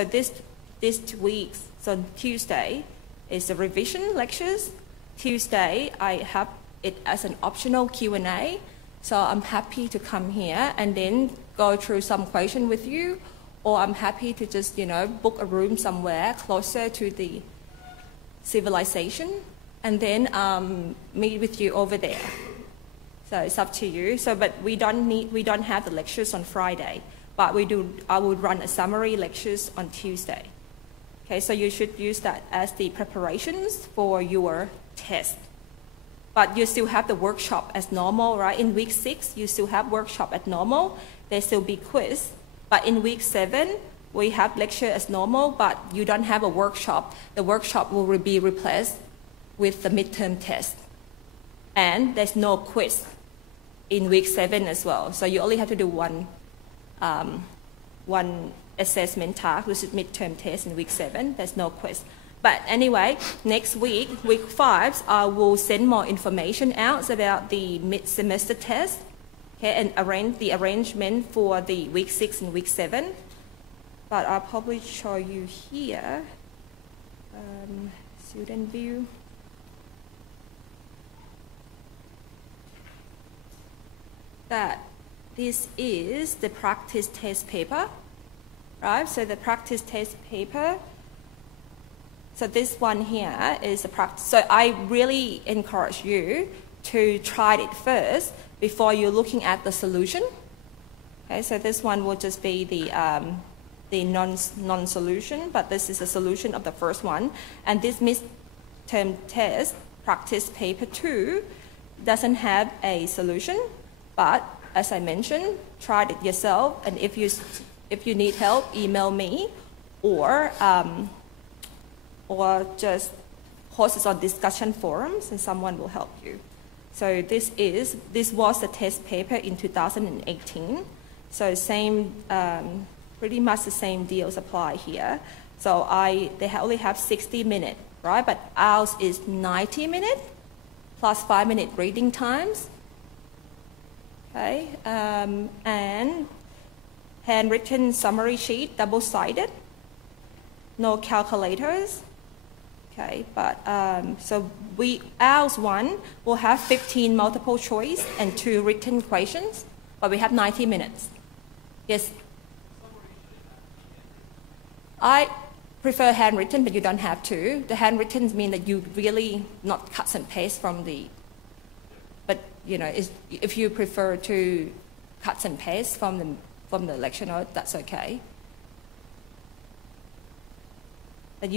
So this 2 weeks, so Tuesday is the revision lectures. Tuesday, I have it as an optional Q&A. So I'm happy to come here and then go through some question with you, or I'm happy to just, book a room somewhere closer to the civilization and then meet with you over there. So it's up to you. So, but we don't have the lectures on Friday, but I would run a summary lectures on Tuesday. Okay, so you should use that as the preparations for your test. But you still have the workshop as normal, right? In week 6, you still have workshop as normal. There still be quiz. But in week 7, we have lecture as normal, but you don't have a workshop. The workshop will be replaced with the midterm test. And there's no quiz in week 7 as well. So you only have to do one assessment task, which is midterm test in week 7. There's no quiz. But anyway, next week, week 5, I will send more information out about the mid-semester test, okay, and arrange the arrangement for the week 6 and week 7. But I'll probably show you here, student view. That this is the practice test paper, right? So the practice test paper, so this one here is a practice. So I really encourage you to try it first before you're looking at the solution. Okay, so this one will just be the non-solution, but this is a solution of the first one. And this midterm test, practice paper 2, doesn't have a solution, but as I mentioned, try it yourself. And if you need help, email me, or just post it on discussion forums and someone will help you. So this was the test paper in 2018. So same, pretty much the same deals apply here. So they only have 60 minutes, right? But ours is 90 minutes plus 5-minute reading times. Okay, and handwritten summary sheet, double-sided, no calculators. Okay, but so ours one will have 15 multiple choice and 2 written questions, but we have 90 minutes. Yes. I prefer handwritten, but you don't have to. The handwritten mean that you really not cuts and paste from the, but if you prefer to cuts and paste from the lecture note, that's okay. But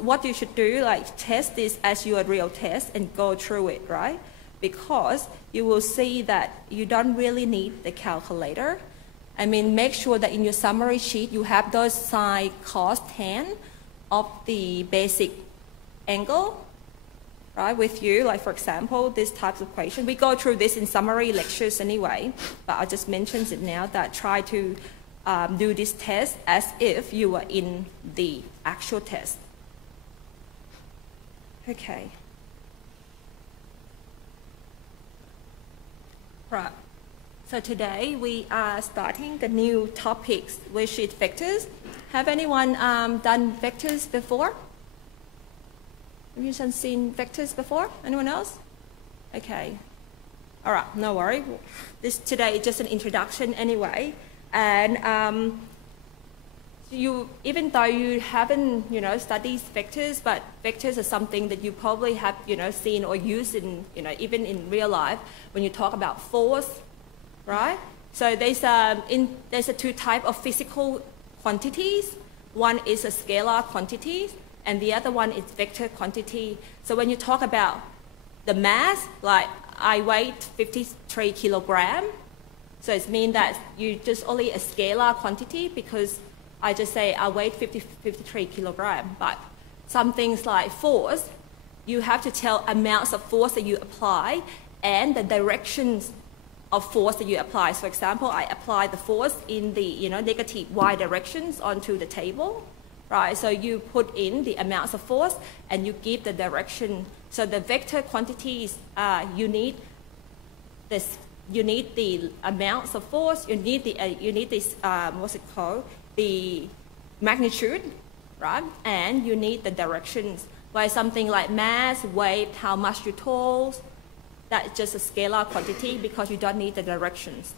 what you should do, like test this as your real test and go through it, right? Because you will see that you don't really need the calculator. I mean, make sure that in your summary sheet you have those sine, cos, tan of the basic angle, right, with you. Like for example, this type of equation. We go through this in summary lectures anyway, but I just mentioned it now that try to do this test as if you were in the actual test. Okay. Right. So today we are starting the new topics, which is vectors. Have anyone done vectors before? Have you seen vectors before? Anyone else? Okay. All right, no worry. This today is just an introduction anyway. And even though you haven't, studied vectors, but vectors are something that you probably have, seen or used in, even in real life when you talk about force, right? So there's a 2 types of physical quantities. One is a scalar quantity, and the other one is vector quantity. So when you talk about the mass, like I weigh 53 kilograms, so it means that you just only a scalar quantity because I just say I weigh 53 kilograms. But some things like force, you have to tell amounts of force that you apply and the directions of force that you apply. So for example, I apply the force in the negative y directions onto the table, right? So you put in the amounts of force and you give the direction. So the vector quantities, you need the amounts of force. You need this what's it called? The magnitude, right? And you need the directions. While something like mass, weight, how much you told, that's just a scalar quantity because you don't need the directions.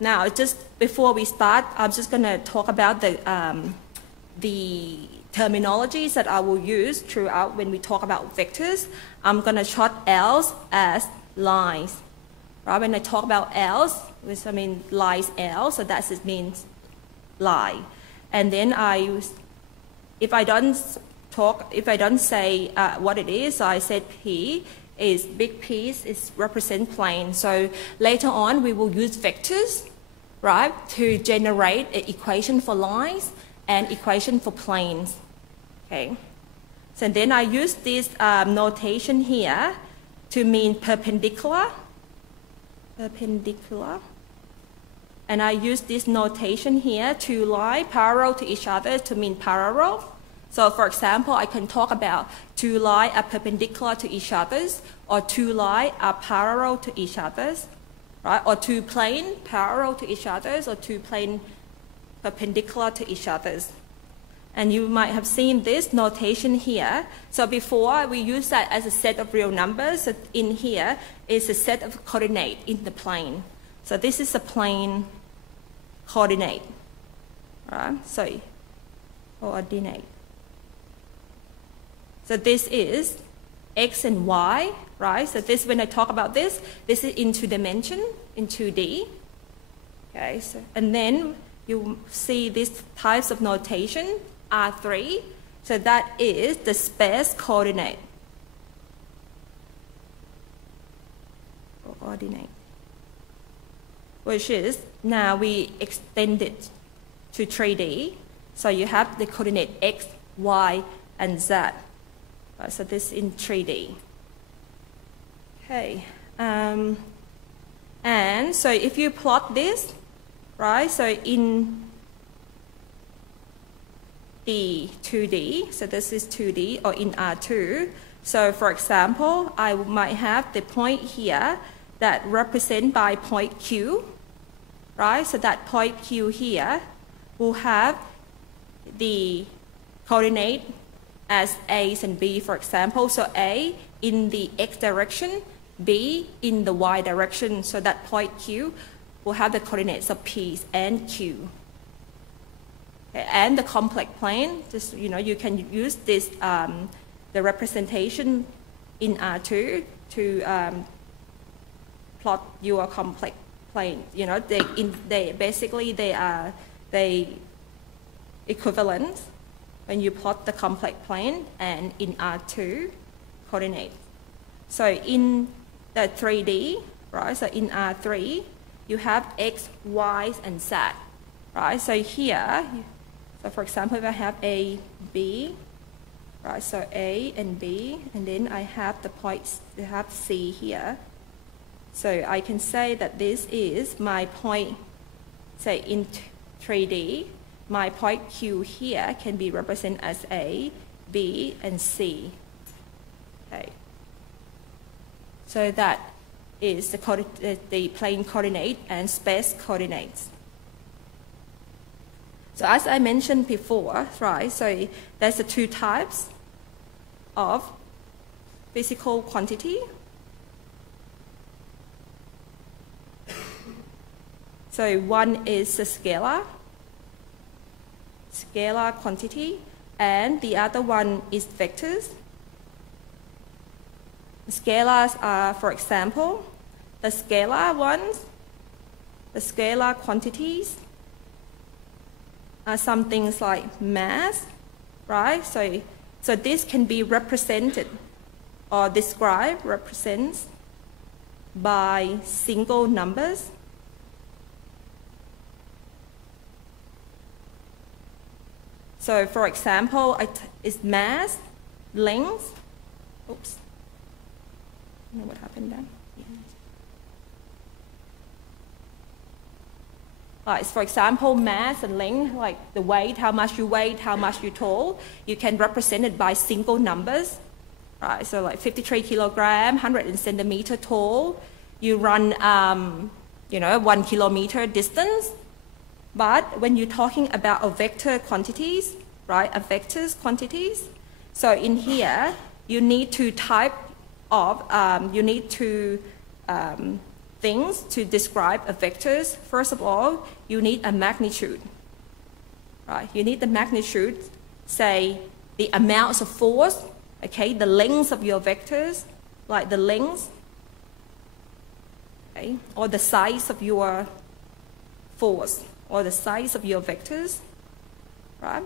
Now, just before we start, I'm just going to talk about the terminologies that I will use throughout when we talk about vectors. I'm going to short L's as lines. Right? When I talk about L's, which I mean lines L, so that just means line. And then if I don't say what it is, so I said P is big piece, is represent plane. So later on we will use vectors, right, to generate an equation for lines and equation for planes. Okay. So then I use this notation here to mean perpendicular. And I use this notation here to lie parallel to each other to mean parallel. So for example, I can talk about two lines are perpendicular to each other, or two lines are parallel to each other, right? Or two planes parallel to each other, or two planes perpendicular to each other. And you might have seen this notation here. So before we use that as a set of real numbers, so in here is a set of coordinates in the plane. So this is a plane coordinate, right? So coordinate. So this is x and y, right? So this, when I talk about this is in 2 dimension, in 2D. Okay, so, and then you see these types of notation, R3. So that is the space coordinate. Coordinate. Which is, now we extend it to 3D. So you have the coordinate x, y, and z. Right, so this in 3D. Okay. And so if you plot this, right, so in the 2D, so this is 2D, or in R2. So for example, I might have the point here that represent by point Q, right? So that point Q here will have the coordinate as A and B, for example. So A in the X direction, B in the Y direction. So that point Q will have the coordinates of P and Q. Okay, and the complex plane, just, you know, you can use this, the representation in R2 to plot your complex plane. You know, they are equivalent when you plot the complex plane and in R2 coordinates. So in the 3D, right, so in R3, you have X, Y, and Z, right? So here, so for example, if I have A, B, right, so A and B, and then I have the points, I have C here. So I can say that this is my point, say in 3D, my point Q here can be represented as A, B, and C. Okay. So that is the plane coordinate and space coordinates. So as I mentioned before, right, so there's the 2 types of physical quantity. So one is a scalar quantity, and the other one is vectors. Scalars are, for example, the scalar ones, the scalar quantities are some things like mass, right? So this can be represented or described, represents by single numbers. So for example, it's mass, length, oops, I don't know what happened there. Yeah. For example, mass and length, like the weight, how much you tall, you can represent it by single numbers. Right, so like 53 kilogram, 100 centimeter tall, you run, 1 kilometer distance, But when you're talking about a vector quantities, right, a vectors quantities, so in here, you need to type of, you need to things to describe a vectors. First of all, you need a magnitude, right? You need the magnitude, say the amounts of force, okay, the length of your vectors, like the length, okay, or the size of your force, or the size of your vectors, right?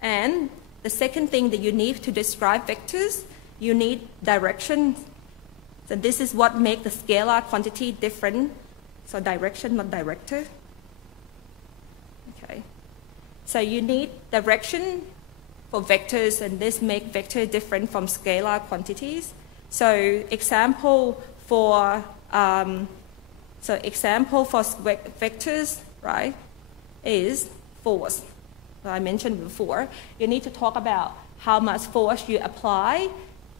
And the second thing that you need to describe vectors, you need direction. So this is what makes the scalar quantity different. So direction, not director. Okay. So you need direction for vectors, and this makes vector different from scalar quantities. So example for vectors, right, is force. I mentioned before, you need to talk about how much force you apply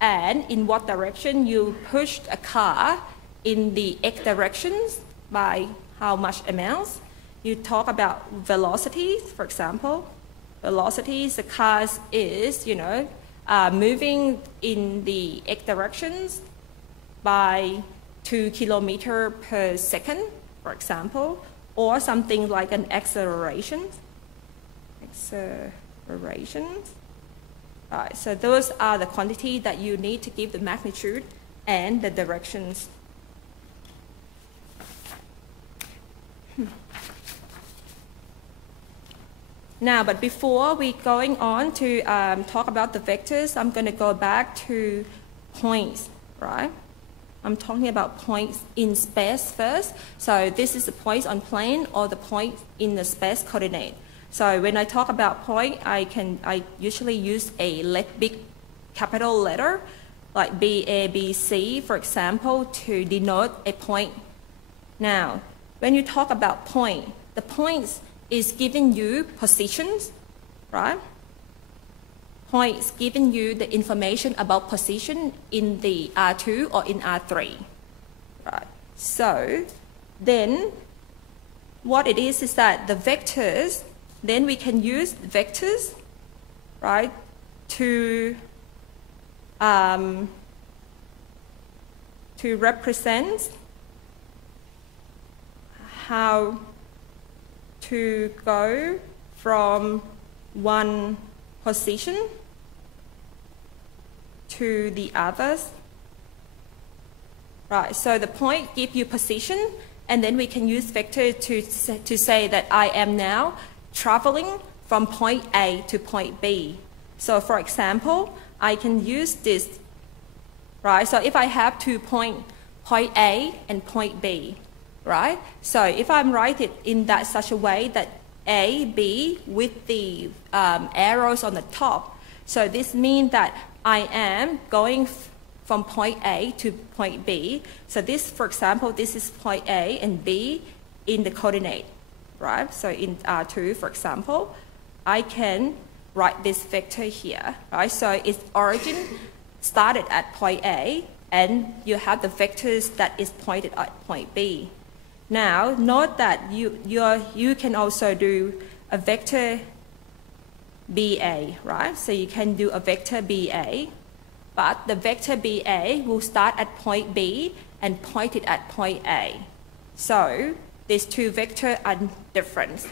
and in what direction you pushed a car in the x directions by how much amounts. You talk about velocities, for example. Velocities, the car is, moving in the x directions by 2 kilometers per second, for example, or something like an acceleration. Right, so those are the quantity that you need to give the magnitude and the directions. Now, but before we going on to talk about the vectors, I'm going to go back to points, right? I'm talking about points in space first. So this is the points on plane or the point in the space coordinate. So when I talk about point, I usually use a big capital letter like B, A, B, C, for example, to denote a point. Now, when you talk about point, the points is giving you positions, right? Points giving you the information about position in the R2 or in R3, right? So then what it is that the vectors, then we can use vectors, right, to represent how to go from one position to the others. Right, so the point gives you position, and then we can use vector to say that I am now traveling from point A to point B. So for example, I can use this, right? So if I have 2 points, point A and point B, right? So if I'm write it in that such a way that A, B with the arrows on the top, so this means that I am going from point A to point B. So this, for example, this is point A and B in the coordinate, right? So in R2, for example, I can write this vector here, right? So its origin started at point A, and you have the vectors that is pointed at point B. Now, note that you can also do a vector BA, right? So you can do a vector BA, but the vector BA will start at point B and point it at point A. So these two vectors are different,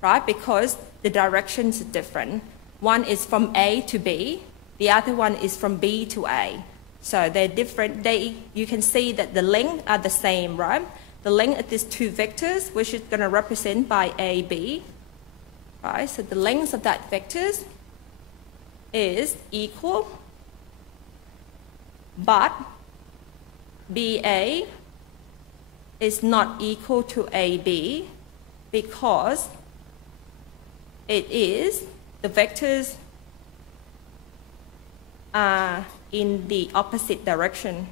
right? Because the directions are different. One is from A to B, the other one is from B to A. So they're different. You can see that the length are the same, right? The length of these two vectors, which is going to represent by A, B, right? So the length of that vectors is equal, but BA is not equal to AB because it is, the vectors are in the opposite direction.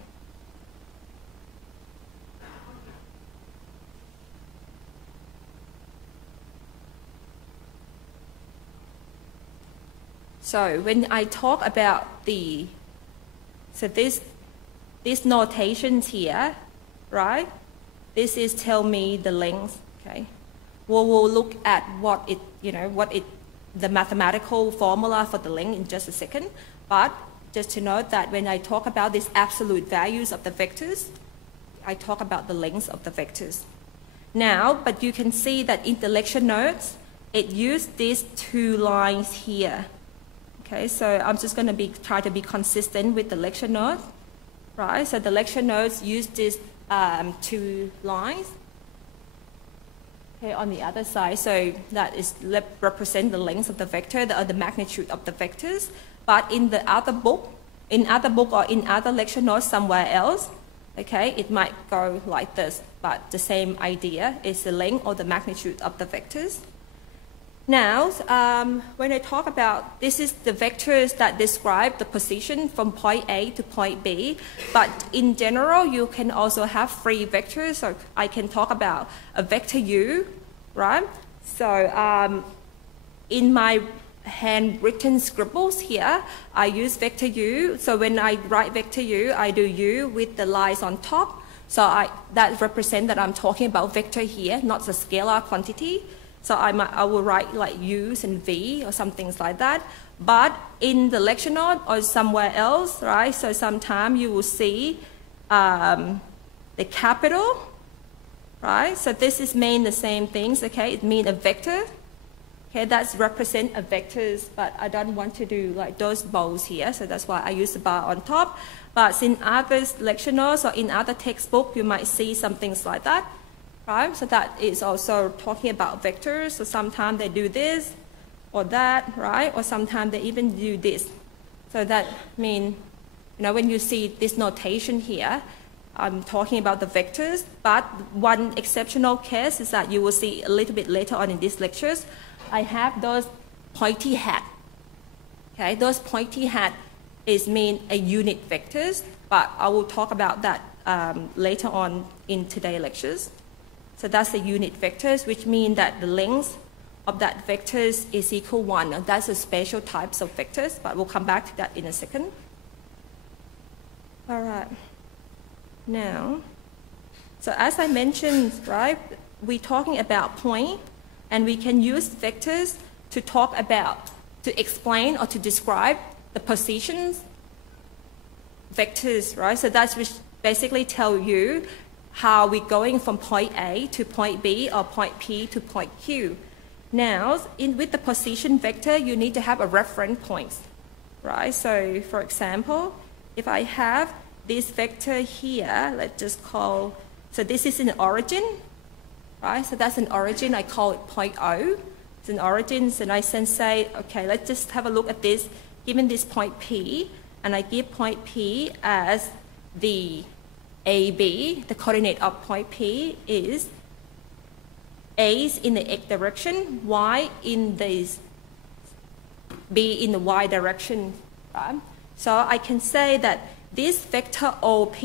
So when I talk about this notations here, right? This is tell me the length, okay? we will look at what it, the mathematical formula for the length in just a second. But just to note that when I talk about these absolute values of the vectors, I talk about the lengths of the vectors. Now, but you can see that in the lecture notes, it used these two lines here. Okay, so I'm just going to try to be consistent with the lecture note, right? So the lecture notes use these two lines. Okay, on the other side, so that is represent the length of the vector, the magnitude of the vectors. But in the other book, or in other lecture notes somewhere else, okay, it might go like this, but the same idea is the length or the magnitude of the vectors. Now, when I talk about, this is the vectors that describe the position from point A to point B, but in general, you can also have three vectors. So I can talk about a vector U, right? So in my handwritten scribbles here, I use vector U. So when I write vector U, I do U with the lines on top. So that represents that I'm talking about vector here, not the scalar quantity. So I will write like U's and V or some things like that. But in the lecture note or somewhere else, right? So sometimes you will see the capital, right? So this is mean the same things, okay? It means a vector. Okay, that's represent a vectors, but I don't want to do like those bows here, so that's why I use the bar on top. But in other lecture notes or in other textbook, you might see some things like that. Right? So that is also talking about vectors. So sometimes they do this or that, right? Or sometimes they even do this. So that means, when you see this notation here, I'm talking about the vectors. But one exceptional case is that you will see a little bit later on in these lectures, I have those pointy hat. Okay, those pointy hat mean a unit vectors, but I will talk about that later on in today's lectures. So that's the unit vectors, which mean that the length of that vectors is equal 1. Now, that's a special types of vectors, but we'll come back to that in a second. All right. Now, so as I mentioned, right, we're talking about point, and we can use vectors to talk about, to explain or to describe the positions vectors, right? So that's which basically tell you how we're going from point A to point B or point P to point Q. Now, with the position vector, you need to have a reference point, right? So, for example, if I have this vector here, let's just call, so this is an origin, right? So that's an origin, I call it point O. It's an origin, and I then say, okay, let's just have a look at this, given this point P, and I give point P as the AB, the coordinate of point P is A is in the X direction, Y in the B in the Y direction, right? So I can say that this vector OP,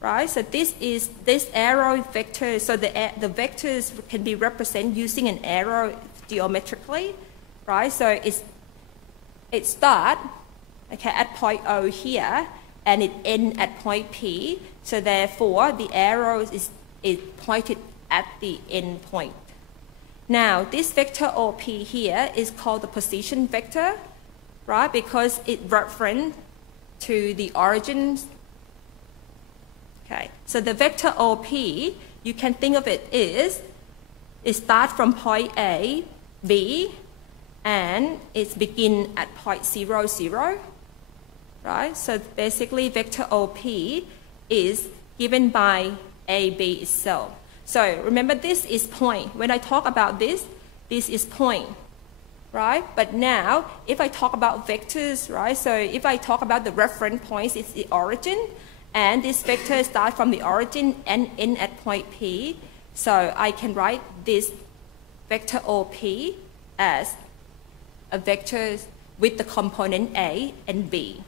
right? So this arrow vector, so the vectors can be represented using an arrow geometrically, right? So it starts, okay, at point O here, and it ends at point P, so therefore the arrow is pointed at the end point. Now, this vector OP here is called the position vector, right? Because it refers to the origins. Okay, so the vector OP, you can think of it starts from point A, B, and it begins at point 0, 0. Right? So basically, vector OP is given by AB itself. So remember, this is point. When I talk about this is point, right? But now, if I talk about vectors, right? So if I talk about the reference points, it's the origin, and this vector starts from the origin and end at point P. So I can write this vector OP as a vector with the component A and B.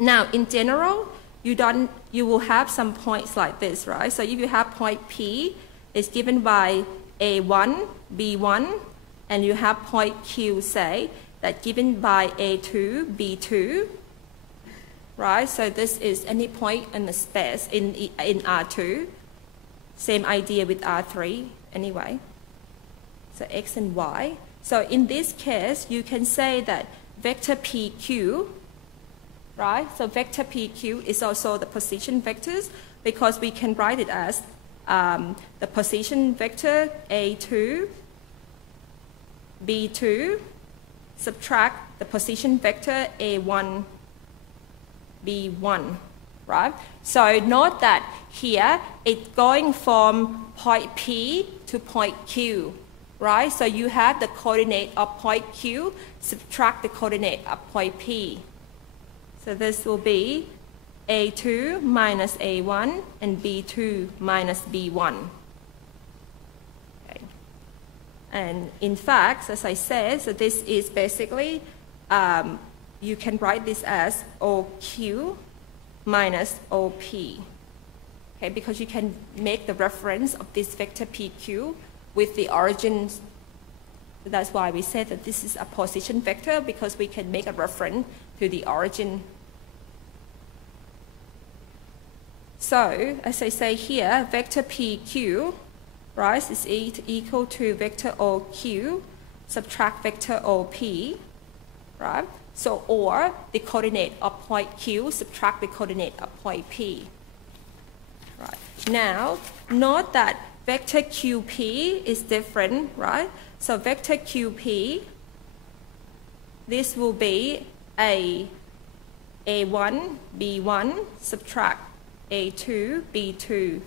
Now, in general, you will have some points like this, right? So if you have point P, it's given by A1, B1, and you have point Q, say, that's given by A2, B2, right? So this is any point in the space in R2, Same idea with R3 anyway. So x and y. So in this case, you can say that vector PQ, right? So vector PQ is also the position vectors because we can write it as the position vector A2, B2, subtract the position vector A1, B1, right? So note that here it's going from point P to point Q, right? So you have the coordinate of point Q, subtract the coordinate of point P. So this will be A2 minus A1 and B2 minus B1. Okay. And in fact, as I said, so this is basically, you can write this as OQ minus OP. Okay, because you can make the reference of this vector PQ with the origins. So that's why we said that this is a position vector, because we can make a reference to the origin. So, as I say here, vector PQ, right, is equal to vector OQ, subtract vector OP, right? So, or the coordinate of point Q, subtract the coordinate of point P. Right. Now, note that vector QP is different, right? So, vector QP, this will be A1, B1, subtract A2, B2,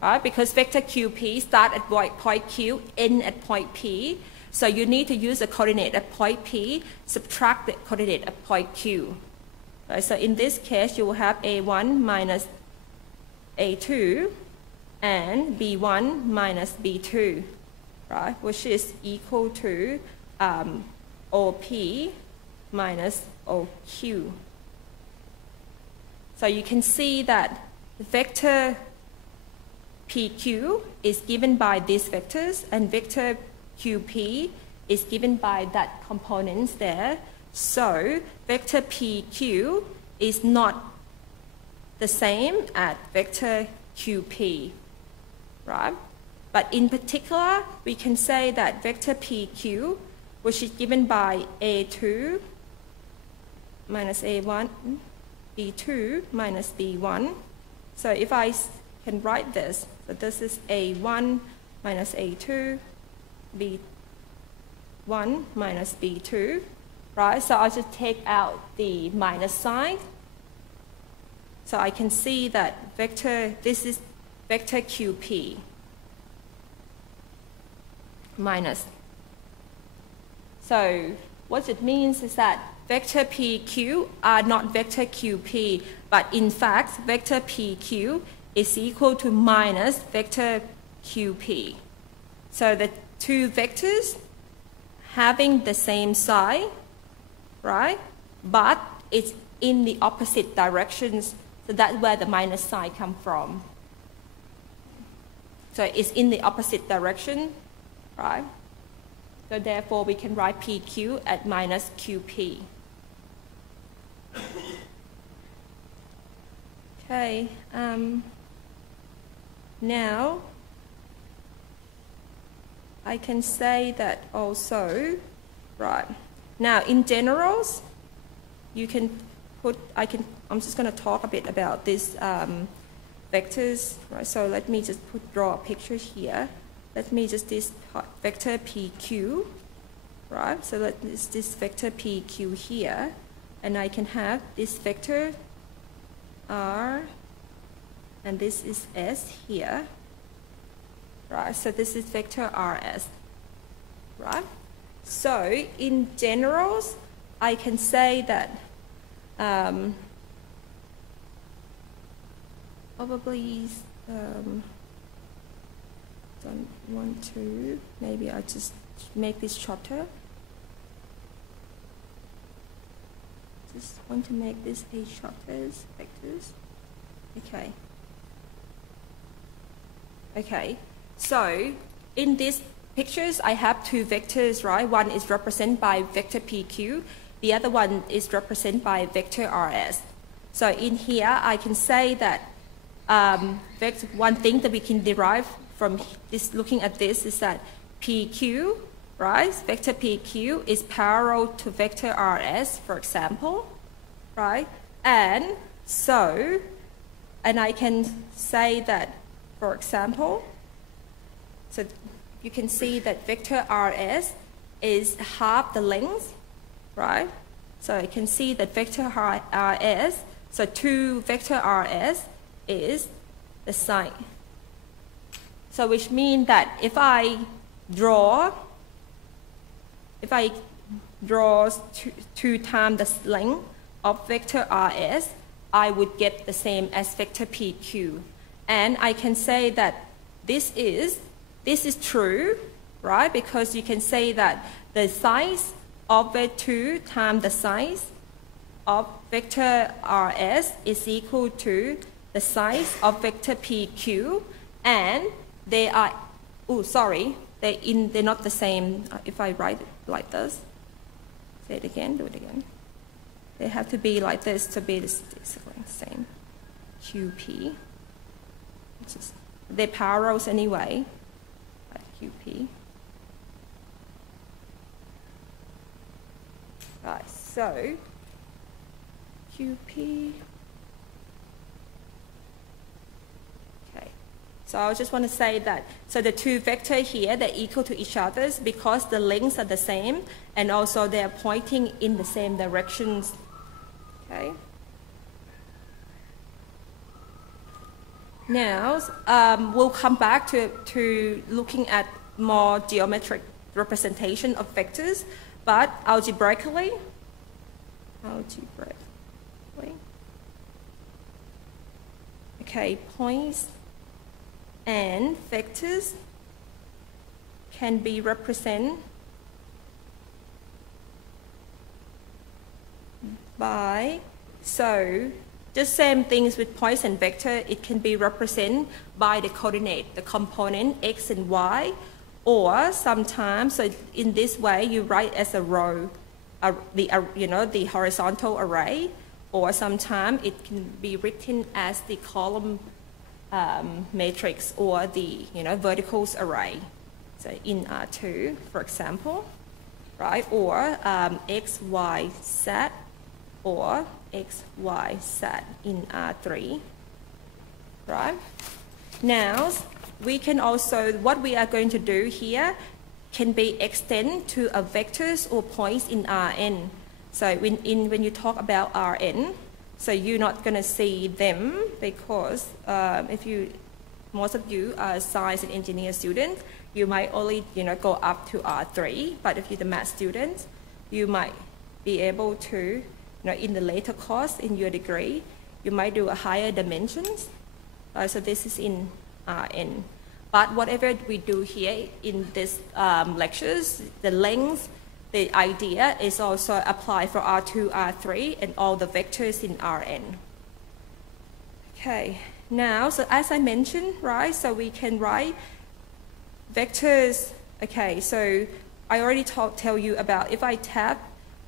right? Because vector QP start at point Q, end at point P. So you need to use the coordinate at point P, subtract the coordinate at point Q. Right? So in this case, you will have A1 minus A2 and B1 minus B2, right? Which is equal to OP minus OQ. So you can see that vector PQ is given by these vectors and vector QP is given by that components there. So vector PQ is not the same as vector QP, right? But in particular, we can say that vector PQ, which is given by A2 minus A1, B2 minus B1. So if I can write this, so this is A1 minus A2, B1 minus B2, right? So I'll just take out the minus sign. So I can see that vector, this is vector QP minus. So what it means is that vector PQ are not vector QP, but in fact, vector PQ is equal to minus vector QP. So the two vectors having the same sign, right? But it's in the opposite directions. So that's where the minus sign comes from. So it's in the opposite direction, right? So therefore, we can write PQ at minus QP. Okay, now I can say that also, right? Now in generals, you can put, I'm just going to talk a bit about these vectors, right? So let me just draw a picture here. Let me just this vector PQ, right? So this vector PQ here, and I can have this vector R, and this is S here, right? So this is vector RS, right? So in generals, I can say that probably don't want to, maybe I'll just make this shorter. Just want to make this a shorter vectors. Okay. Okay. So in these pictures, I have two vectors, right? One is represented by vector PQ. The other one is represented by vector RS. So in here, I can say that one thing that we can derive from this, looking at this, is that PQ, right? Vector PQ is parallel to vector RS, for example, right? And so, and I can say that, for example, so you can see that vector RS is half the length, right? So I can see that vector RS, so 2 vector RS is the sine. So which means that if I draw 2 times the length of vector RS, I would get the same as vector PQ. And I can say that this is true, right? Because you can say that the size of vector 2 times the size of vector RS is equal to the size of vector PQ, and they are, they're not the same. If I write it like this, say it again, do it again. They have to be like this to be the same. QP, which is, they're parallels anyway, like QP. Right, so QP. Okay, so I just want to say that, so the 2 vectors here, they're equal to each other because the lengths are the same, and also they're pointing in the same directions. Okay. Now, we'll come back to looking at more geometric representation of vectors, but algebraically, okay, points and vectors can be represented by, so just same things with points and vector, it can be represented by the coordinate, the component x and y, or sometimes, so in this way, you write as a row, the horizontal array, or sometimes it can be written as the column matrix or the verticals array. So in R2, for example, right, or x, y, z, or x, y, z in R3, right? Now, we can also, what we are going to do here can be extended to a vectors or points in Rn. So when you talk about Rn, so you're not going to see them because most of you are science and engineer students, you might only go up to R3, but if you're the math students, you might be able to, in the later course in your degree, you might do a higher dimensions. So this is in Rn. But whatever we do here in this lectures, the length, the idea is also applied for R2, R3, and all the vectors in Rn. Okay, now, so as I mentioned, right, so we can write vectors. Okay, so I already tell you about if I tap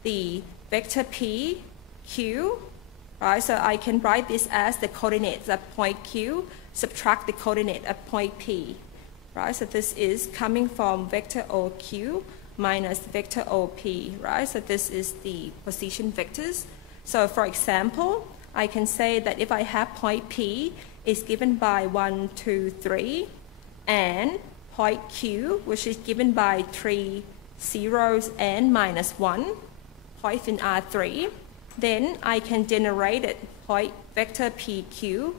the vector P, Q, right, so I can write this as the coordinates at point Q, subtract the coordinate at point P, right? So this is coming from vector OQ minus vector OP, right? So this is the position vectors. So for example, I can say that if I have point P is given by 1, 2, 3, and point Q, which is given by 3 zeros and minus 1, points in R3, then I can generate it point vector PQ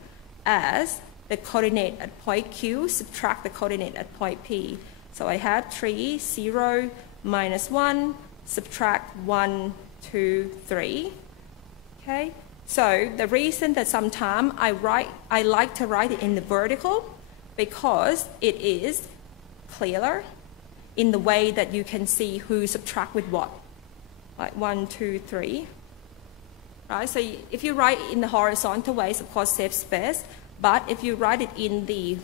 as the coordinate at point Q, subtract the coordinate at point P. So I have 3, 0, minus 1, subtract 1, 2, 3. Okay? So the reason that sometimes I like to write it in the vertical because it is clearer in the way that you can see who subtract with what. Like 1, 2, 3. Right? So if you write in the horizontal ways, of course, save space. But if you write it in the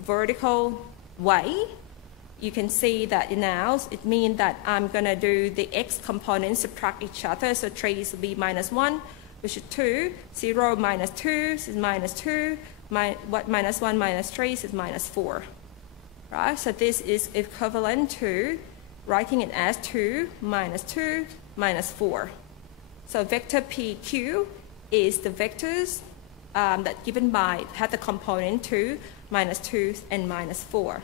vertical way, you can see that now it means that I'm going to do the x components subtract each other. So 3 will be minus 1, which is 2. 0 minus 2 is minus 2. Minus 1 minus 3 is minus 4. Right? So this is equivalent to writing it as 2 minus 4. So vector PQ is the vectors that given by have the component 2, minus 2, and minus 4.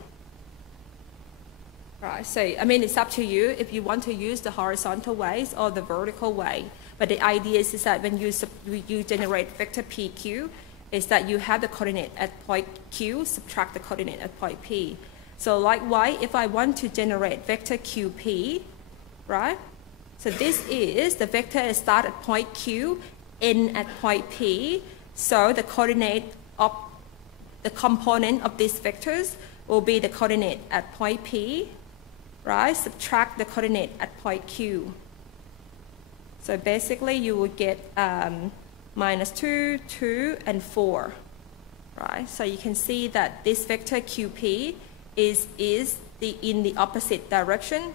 Right, so I mean it's up to you if you want to use the horizontal ways or the vertical way. But the idea is that when you generate vector PQ, is that you have the coordinate at point Q, subtract the coordinate at point P. So likewise, if I want to generate vector QP, right? So this is the vector start at point Q, end at point P. So the coordinate of the component of these vectors will be the coordinate at point P, right? Subtract the coordinate at point Q. So basically you will get minus 2, 2, and 4, right? So you can see that this vector QP is in the opposite direction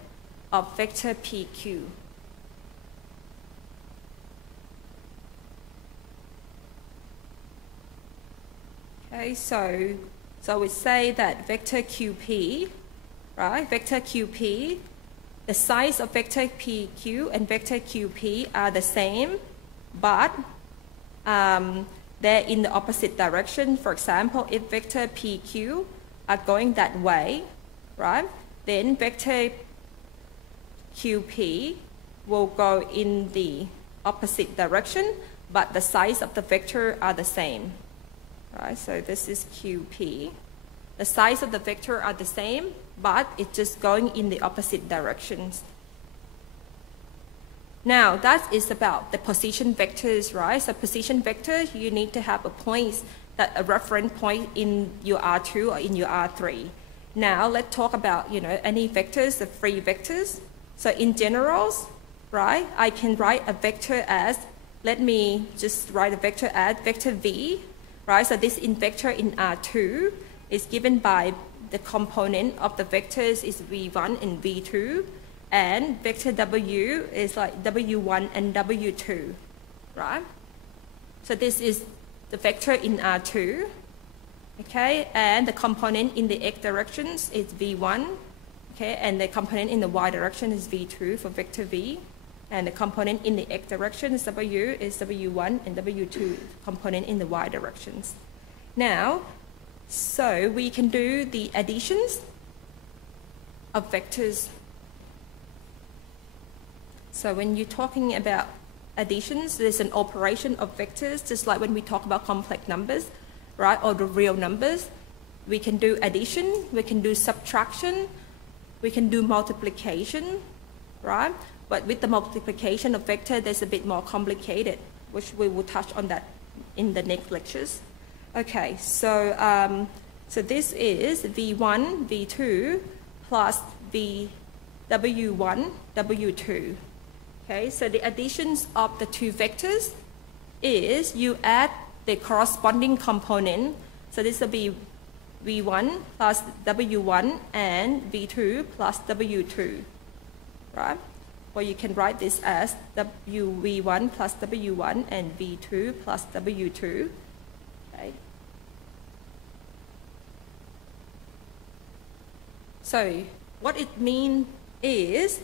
of vector PQ. Okay, so we say that vector QP, right? Vector QP, the size of vector PQ and vector QP are the same, but they're in the opposite direction. For example, if vector PQ are going that way, right? Then vector QP will go in the opposite direction, but the size of the vector are the same. Right, so this is QP. The size of the vector are the same, but it's just going in the opposite directions. Now, that is about the position vectors, right? So position vectors, you need to have a point, a reference point in your R2 or in your R3. Now, let's talk about, any vectors, the free vectors. So in general, right, I can write a vector as, let me just write a vector as vector V. Right, so this vector in R2 is given by the component of the vectors is V1 and V2, and vector W is like W1 and W2, right? So this is the vector in R2, okay, and the component in the X directions is V1, okay, and the component in the Y direction is V2 for vector V. And the component in the X direction is W is W1 and W2 component in the Y directions. Now, so we can do the additions of vectors. So when you're talking about additions, there's an operation of vectors, just like when we talk about complex numbers, right, or the real numbers. We can do addition, we can do subtraction, we can do multiplication, right? But with the multiplication of vector, there's a bit more complicated, which we will touch on that in the next lectures. Okay, so this is V1, V2 plus W1, W2. Okay, so the additions of the two vectors is you add the corresponding component. So this will be V1 plus W1 and V2 plus W2, right? Or you can write this as W1 plus W1 and V2 plus W2. Okay. So what it means is,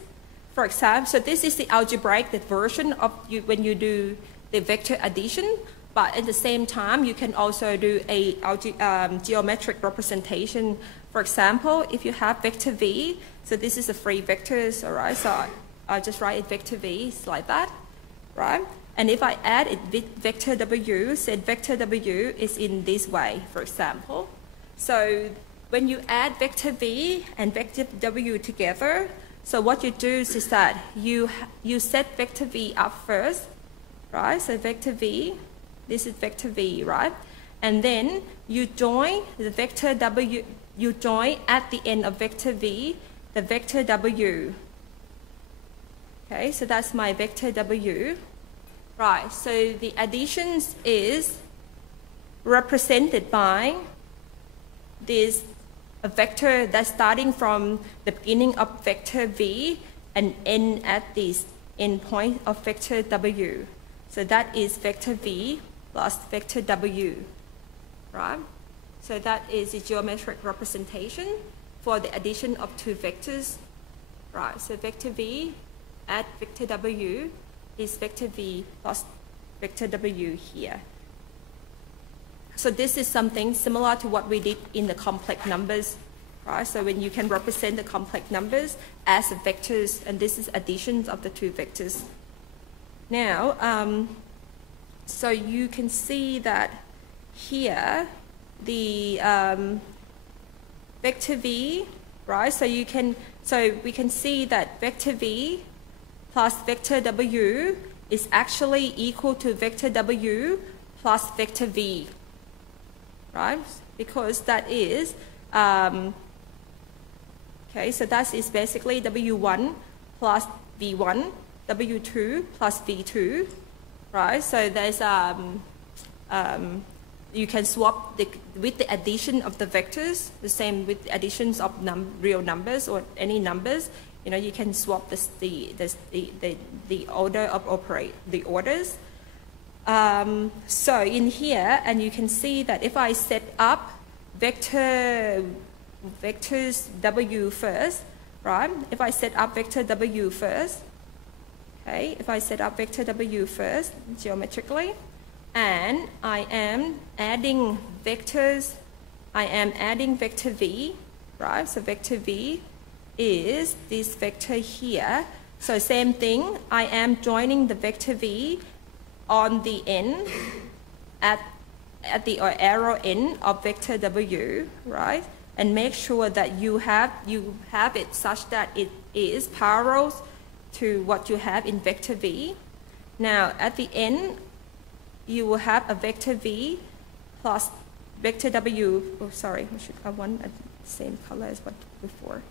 for example, so this is the algebraic version of when you do the vector addition, but at the same time, you can also do a geometric representation. For example, if you have vector V, so this is a free vectors, all right? So I'll just write it vector V, it's like that, right? And if I add it with vector W, said vector W is in this way, for example. So when you add vector V and vector W together, so what you do is that you set vector V up first, right? So vector V, this is vector V, right? And then you join the vector W, you join at the end of vector V, the vector W. Okay, so that's my vector W. Right, so the additions is represented by this vector that's starting from the beginning of vector V and end at this end point of vector W. So that is vector v plus vector w, right? So that is a geometric representation for the addition of two vectors, right? So vector v at vector w is vector v plus vector w here. So this is something similar to what we did in the complex numbers, right? So when you can represent the complex numbers as vectors, and this is additions of the two vectors. Now, so you can see that here, the vector v, right? So we can see that vector v plus vector w is actually equal to vector w plus vector v, right? Because that is, okay, so that is basically w1 plus v1, w2 plus v2, right? So there's, you can swap with the addition of the vectors, the same with additions of real numbers or any numbers. You know, you can swap the order of the orders. So in here, and you can see that if I set up vectors w first, right? If I set up vector w first, okay, if I set up vector w first geometrically, and I am adding vectors, I am adding vector v, right? So vector v is this vector here. So same thing, I am joining the vector v on the end, at the arrow end of vector w, right? And make sure that you have it such that it is parallel to what you have in vector v. Now at the end, you will have a vector v plus vector w. Oh, sorry, I want the same color as what before.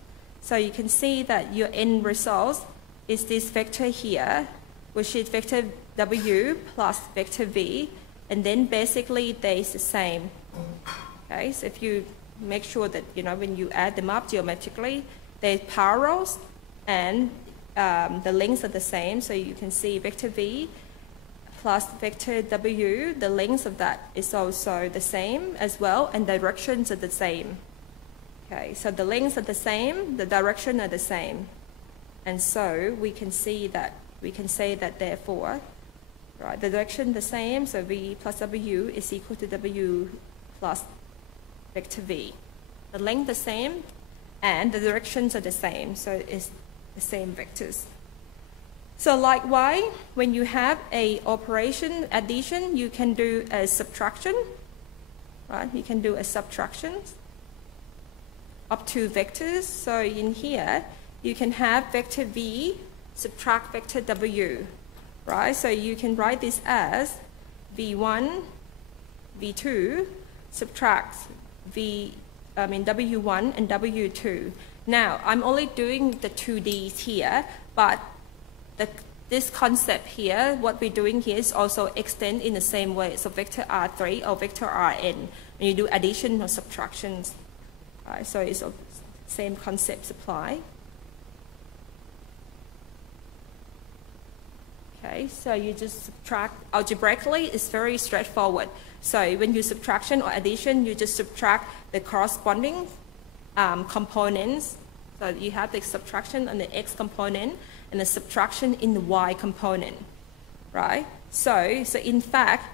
So you can see that your end result is this vector here, which is vector w plus vector v, and then basically they is the same. Okay, so if you make sure that, you know, when you add them up geometrically, they're parallels and the lengths are the same. So you can see vector v plus vector w, the length of that is also the same as well, and directions are the same. Okay, so the lengths are the same, the direction are the same. And so we can see that, we can say that therefore, right, the direction the same, so v plus w is equal to w plus vector v. The length the same, and the directions are the same, so it's the same vectors. So likewise, when you have a operation addition, you can do a subtraction, right? You can do a subtraction of two vectors. So in here, you can have vector v subtract vector w, right? So you can write this as v1, v2 subtract w1 and w2. Now, I'm only doing the 2Ds here, but this concept here, what we're doing here is also extend in the same way. So vector R3 or vector Rn, when you do addition or subtractions. Right, so it's the same concepts apply. Okay, so you just subtract, algebraically it's very straightforward. So when you subtraction or addition, you just subtract the corresponding components. So you have the subtraction on the x component and the subtraction in the y component, right? So in fact,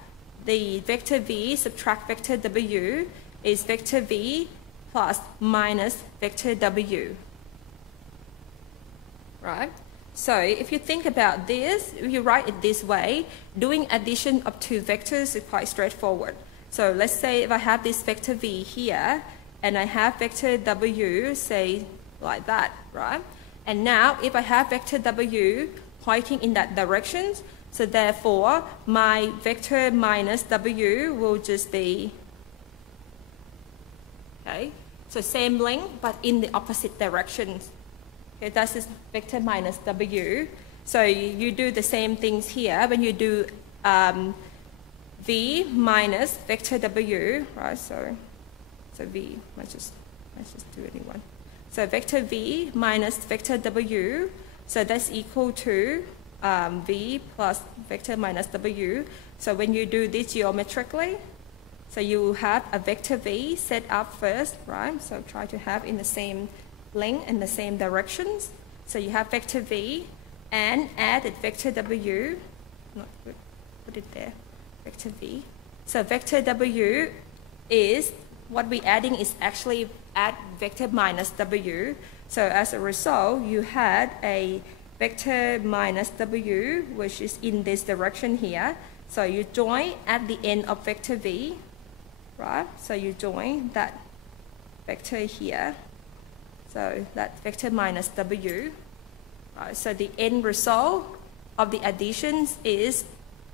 the vector v subtract vector w is vector v plus minus vector w, right? So if you think about this, if you write it this way, doing addition of two vectors is quite straightforward. So let's say if I have this vector v here, and I have vector w, say like that, right? And now if I have vector w pointing in that direction, so therefore my vector minus w will just be, okay, so same length but in the opposite directions. Okay, that's this vector minus w. So you do the same things here when you do v minus vector w, right? So v, let's just do anyone. So vector v minus vector w, so that's equal to v plus vector minus w. So when you do this geometrically, so you have a vector v set up first, right? So try to have in the same length and the same directions. So you have vector v and added vector w. Not good. Put it there. Vector v. So vector w is what we're adding is actually add vector minus w. So as a result, you had a vector minus w, which is in this direction here. So you join at the end of vector v, right? So you join that vector here. So that vector minus w. Right? So the end result of the additions is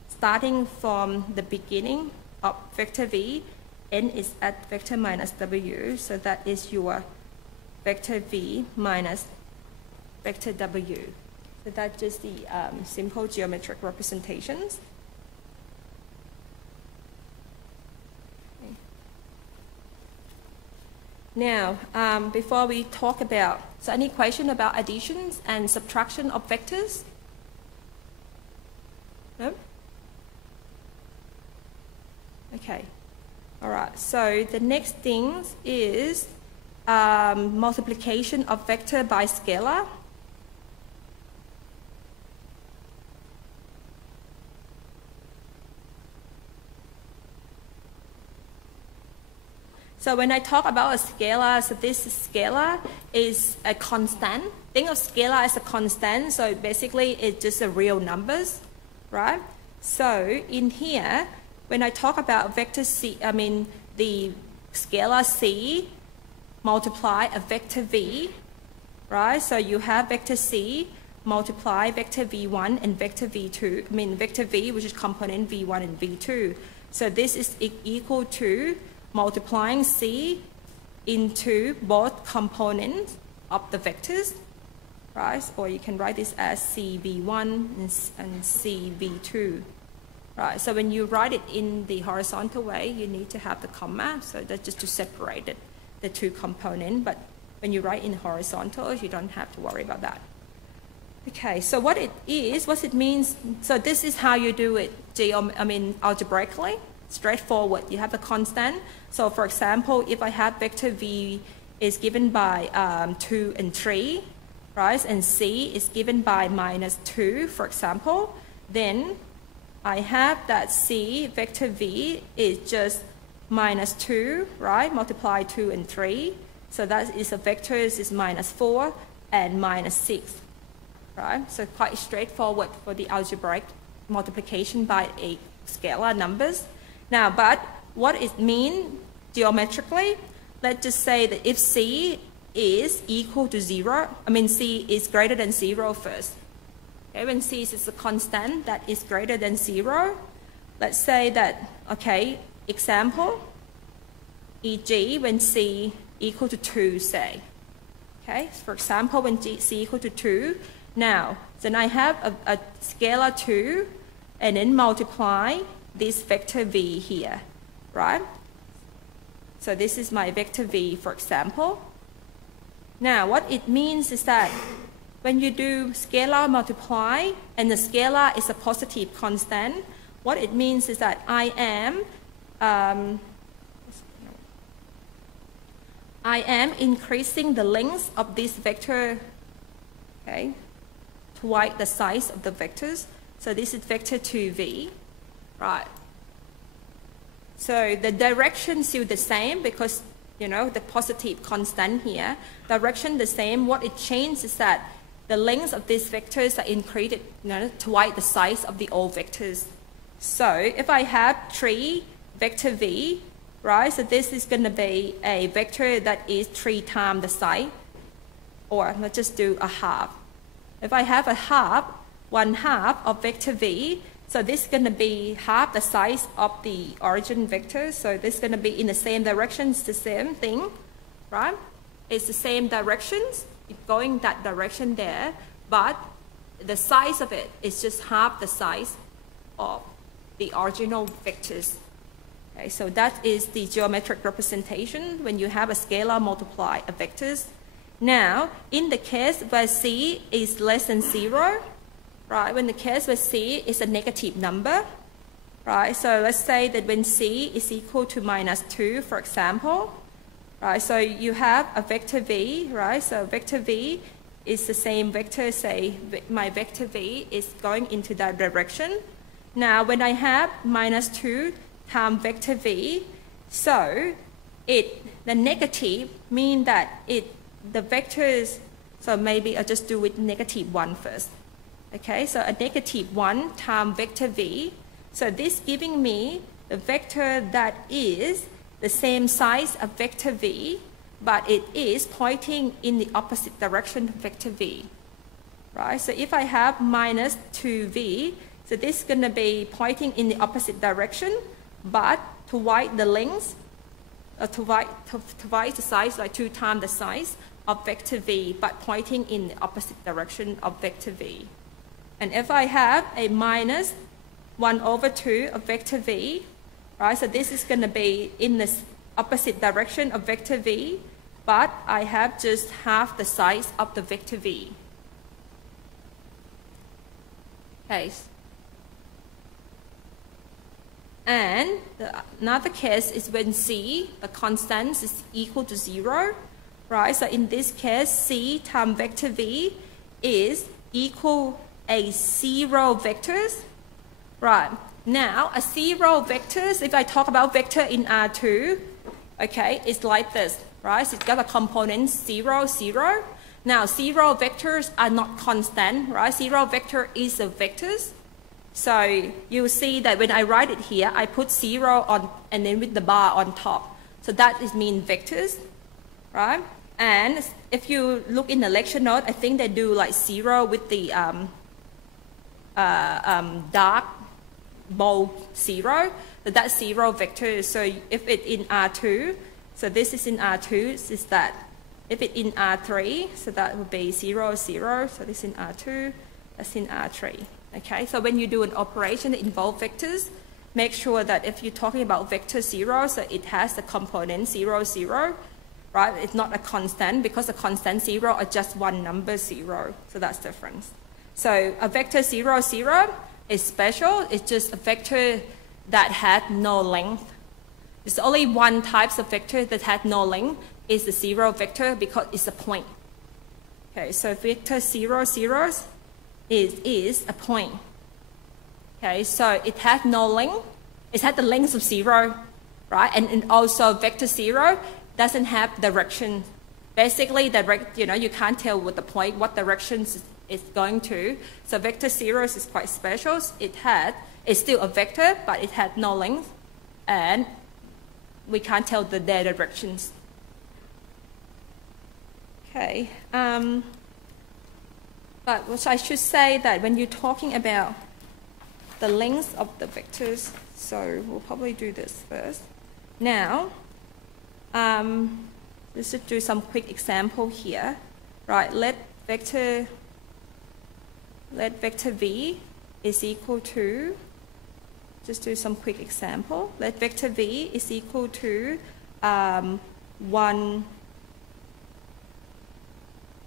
starting from the beginning of vector v, n is at vector minus w. So that is your vector v minus vector w. So that's just the simple geometric representations. Okay. Now, before we talk about, so any question about additions and subtraction of vectors? No? Okay. All right. So the next thing is multiplication of vector by scalar. So when I talk about a scalar, so this scalar is a constant. Think of scalar as a constant, so basically it's just the real numbers, right? So in here, when I talk about vector c, I mean the scalar c multiply a vector v, right? So you have vector c multiply vector v1 and vector v2, I mean vector v, which is component v1 and v2. So this is equal to multiplying c into both components of the vectors, right? Or you can write this as cv1 and cv2, right? So when you write it in the horizontal way, you need to have the comma, so that's just to separate it, the two components. But when you write in horizontal, you don't have to worry about that. Okay, so what it is, what it means, so this is how you do it, algebraically. Straightforward. You have a constant. So for example, if I have vector v is given by 2 and 3, right, and c is given by minus 2, for example, then I have that c vector v is just minus 2, right, multiply 2 and 3. So that is a vectors is minus 4 and minus 6, right? So quite straightforward for the algebraic multiplication by a scalar numbers. Now, but what it means geometrically, let's just say that if c is equal to 0, I mean c is greater than 0 first. Okay, when c is a constant that is greater than 0, let's say that, okay, example, e.g. when c equal to 2, say. Okay, for example, when c equal to 2, now, then I have a scalar 2 and then multiply this vector v here, right? So this is my vector v, for example. Now, what it means is that when you do scalar multiply and the scalar is a positive constant, what it means is that I am increasing the length of this vector, okay, twice the size of the vectors. So this is vector 2v. Right. So the direction still the same because, you know, the positive constant here. Direction the same. What it changes is that the length of these vectors are increased, you know, twice the size of the old vectors. So if I have 3 vector v, right, so this is going to be a vector that is 3 times the size. Or let's just do a half. If I have a half, 1/2 of vector v, so this is going to be half the size of the origin vector. So this is going to be in the same direction. It's the same thing, right? It's the same directions. It's going that direction there. But the size of it is just half the size of the original vectors. Okay, so that is the geometric representation when you have a scalar multiply of vectors. Now, in the case where c is less than 0, right? When the case where C is a negative number, right? So let's say that when C is equal to -2, for example, right? So you have a vector V, right? So vector V is the same vector, say my vector V is going into that direction. Now when I have -2 times vector V, so the negative means that the vectors, so maybe I'll just do with -1 first. Okay, so a -1 times vector V. So this giving me the vector that is the same size of vector V, but it is pointing in the opposite direction of vector V. Right, so if I have -2V, so this is going to be pointing in the opposite direction, but to widen the length, to widen the size, like 2 times the size of vector V, but pointing in the opposite direction of vector V. And if I have a -1/2 of vector V, right, so this is going to be in the opposite direction of vector V, but I have just half the size of the vector V. Okay. And another case is when C, the constant, is equal to 0, right? So in this case, C times vector V is equal a 0 vectors, right? Now, a 0 vectors, if I talk about vector in R2, okay, it's like this, right? So it's got a component 0, 0. Now, 0 vectors are not constant, right? 0 vector is a vectors. So you see that when I write it here, I put 0 on and then with the bar on top. So that is mean vectors, right? And if you look in the lecture note, I think they do like 0 with the dark bold 0. So that's 0 vector. So if it's in R2, so this is in R2, is that. If it's in R3, so that would be 0, 0. So this is in R2, that's in R3. Okay, so when you do an operation that involves vectors, make sure that if you're talking about vector 0, so it has the component 0, 0, right? It's not a constant, because a constant 0 are just one number 0. So that's different. So a vector 0, 0 is special. It's just a vector that had no length. There's only one type of vector that had no length, is the 0 vector, because it's a point. Okay, so vector 0, 0 is a point. Okay, so it has no length. It has the length of 0, right? And also vector 0 doesn't have direction. Basically, you can't tell with the point what direction it's going to. So vector 0 is quite special. It's still a vector, but it had no length, and we can't tell their directions. Okay. But what I should say that when you're talking about the length of the vectors, so we'll probably do this first. Now, let's just do some quick example here. Right, let vector V is equal to, just do some quick example. Let vector V is equal to 1,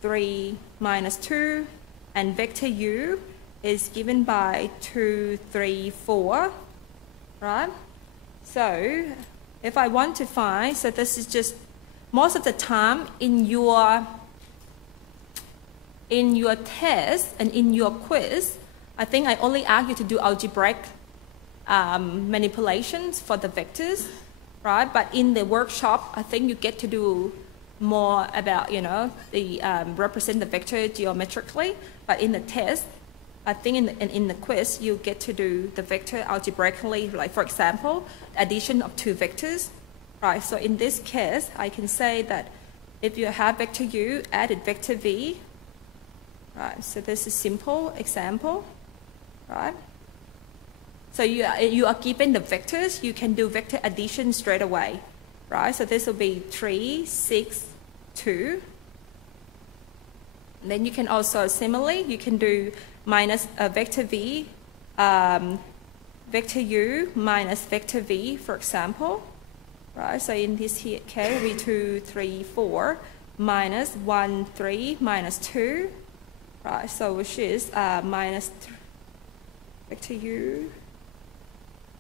3, -2, and vector U is given by 2, 3, 4, right? So if I want to find, so this is just, most of the time in your test and in your quiz, I think I only ask you to do algebraic manipulations for the vectors, right? But in the workshop, I think you get to do more about, the represent the vector geometrically. But in the test, I think in the quiz, you get to do the vector algebraically, like for example, addition of 2 vectors, right? So in this case, I can say that if you have vector U added vector V, right? So this is simple example, right? So you are given the vectors, you can do vector addition straight away, right? So this will be 3, 6, 2. And then you can also, similarly, you can do minus vector V, vector U minus vector V, for example, right? So in this here case, it will be 2, 3, 4, minus 1, 3, minus 2, right? So which is minus vector u.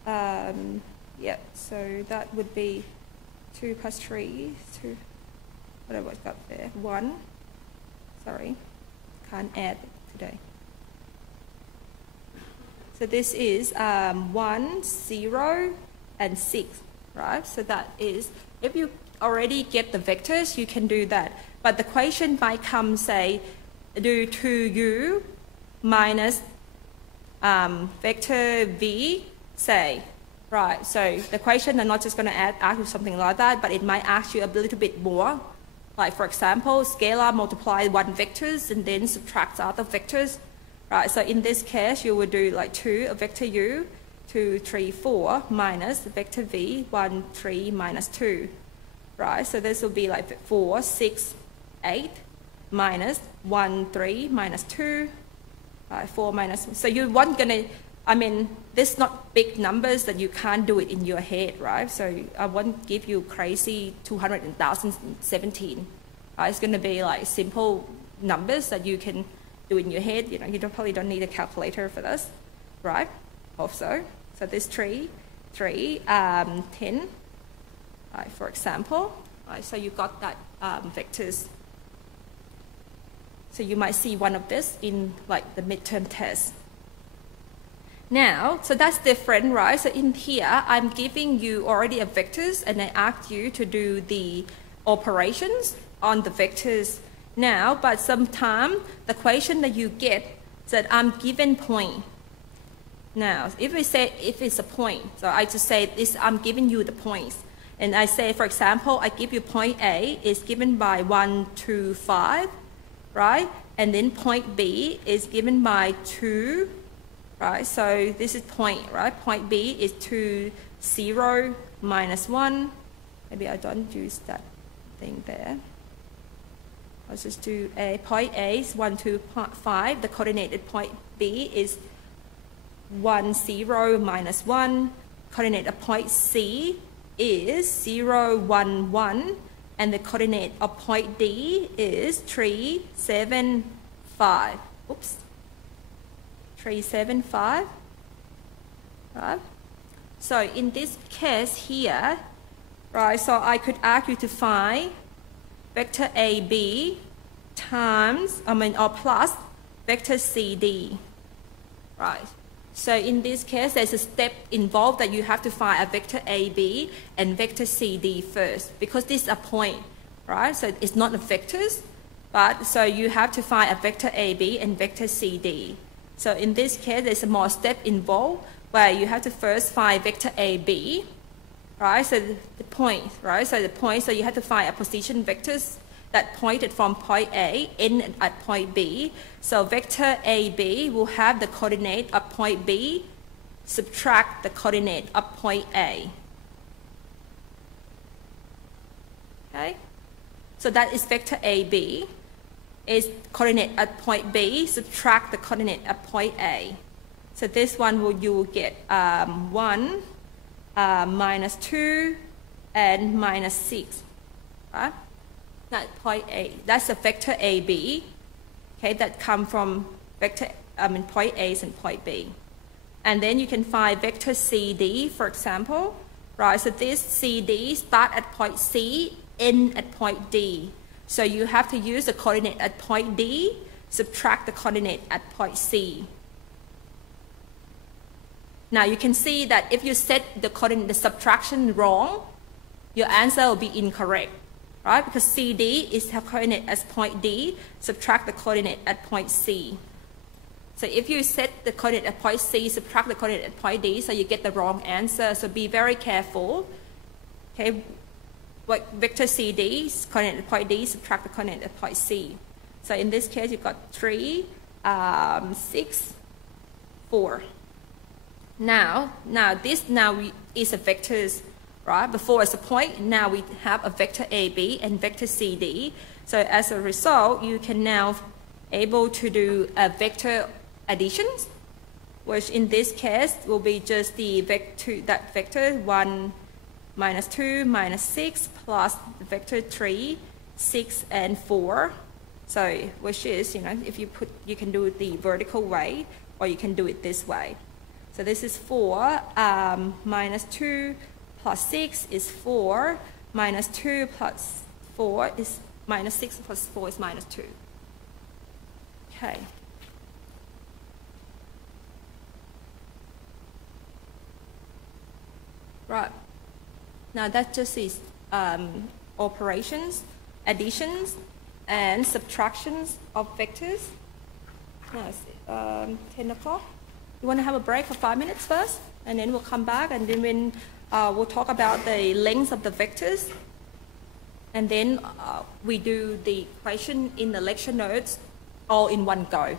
Yeah, so that would be 2 plus 3, 2, whatever I've got there, 1. Sorry, can't add today. So this is 1, 0, and 6, right? So that is, if you already get the vectors, you can do that. But the question might come, say, do 2u minus vector v, say, right? So the question, I'm not just going to ask you something like that, but it might ask you a little bit more. Like, for example, scalar multiply one vectors and then subtract other vectors. Right, so in this case, you would do like 2, a vector u, 2, 3, 4, minus vector v, 1, 3, minus 2. Right, so this will be like 4, 6, 8, minus 1, 3, minus 2, right, 4 minus, so you weren't gonna, I mean, this not big numbers that you can't do it in your head, right? So I won't give you crazy 200,017. Right, it's gonna be like simple numbers that you can do in your head. You know, you probably don't need a calculator for this, right? Also, so this 10, right, for example, right, so you got that vectors. So you might see one of this in like the midterm test. Now, so that's different, right? So in here, I'm giving you already a vectors, and I ask you to do the operations on the vectors now, but sometimes the question that you get is that I'm given point. Now, if we say if it's a point, so I just say this, I'm giving you the points. And I say, for example, I give you point A is given by 1, 2, 5, right? And then point B is given by 2, right? So this is point, right? Point B is 2, 0, minus 1. Maybe I don't use that thing there. Let's just do a point A is 1, 2, 5. The coordinated point B is 1, 0, minus 1. Coordinate of point C is 0, 1, 1. And the coordinate of point D is 3, 7, 5. Oops. 3, 7, 5. Right? So in this case here, right, so I could ask you to find vector AB times, or plus vector CD, right? So in this case, there's a step involved that you have to find a vector AB and vector CD first, because this is a point, right? So it's not a vectors, but so you have to find a vector AB and vector CD. So in this case, there's a more step involved where you have to first find vector AB, right? So the point, right? So the point, so you have to find a position vectors that pointed from point A, end at point B. So vector AB will have the coordinate of point B, subtract the coordinate of point A. Okay? So that is vector AB is coordinate at point B, subtract the coordinate at point A. So this one you will get 1, minus 2, and minus 6, right? That's point A. That's a vector AB, okay, that come from vector, point A and point B. And then you can find vector CD, for example, right? So this CD start at point C, end at point D. So you have to use the coordinate at point D, subtract the coordinate at point C. Now you can see that if you set the coordinate, the subtraction wrong, your answer will be incorrect, right? Because CD is have coordinate as point D, subtract the coordinate at point C. So if you set the coordinate at point C, subtract the coordinate at point D, so you get the wrong answer. So be very careful. Okay, what vector CD is coordinate at point D, subtract the coordinate at point C. So in this case, you've got 3, 6, 4. Now this is a vectors, right? Before it's a point, now we have a vector AB and vector CD. So as a result, you can now able to do a vector additions, which in this case will be just the vector, that vector 1, minus 2, minus 6, plus the vector 3, 6, and 4. So which is, if you can do it the vertical way, or you can do it this way. So this is 4, minus 2 plus 6 is 4, minus 2 plus 4 is minus 6 plus 4 is minus 2. Okay. Right. Now that just is operations, additions, and subtractions of vectors. Now it's 10 o'clock. You want to have a break for 5 minutes first, and then we'll come back, and then we'll talk about the length of the vectors, and then we do the equation in the lecture notes all in one go.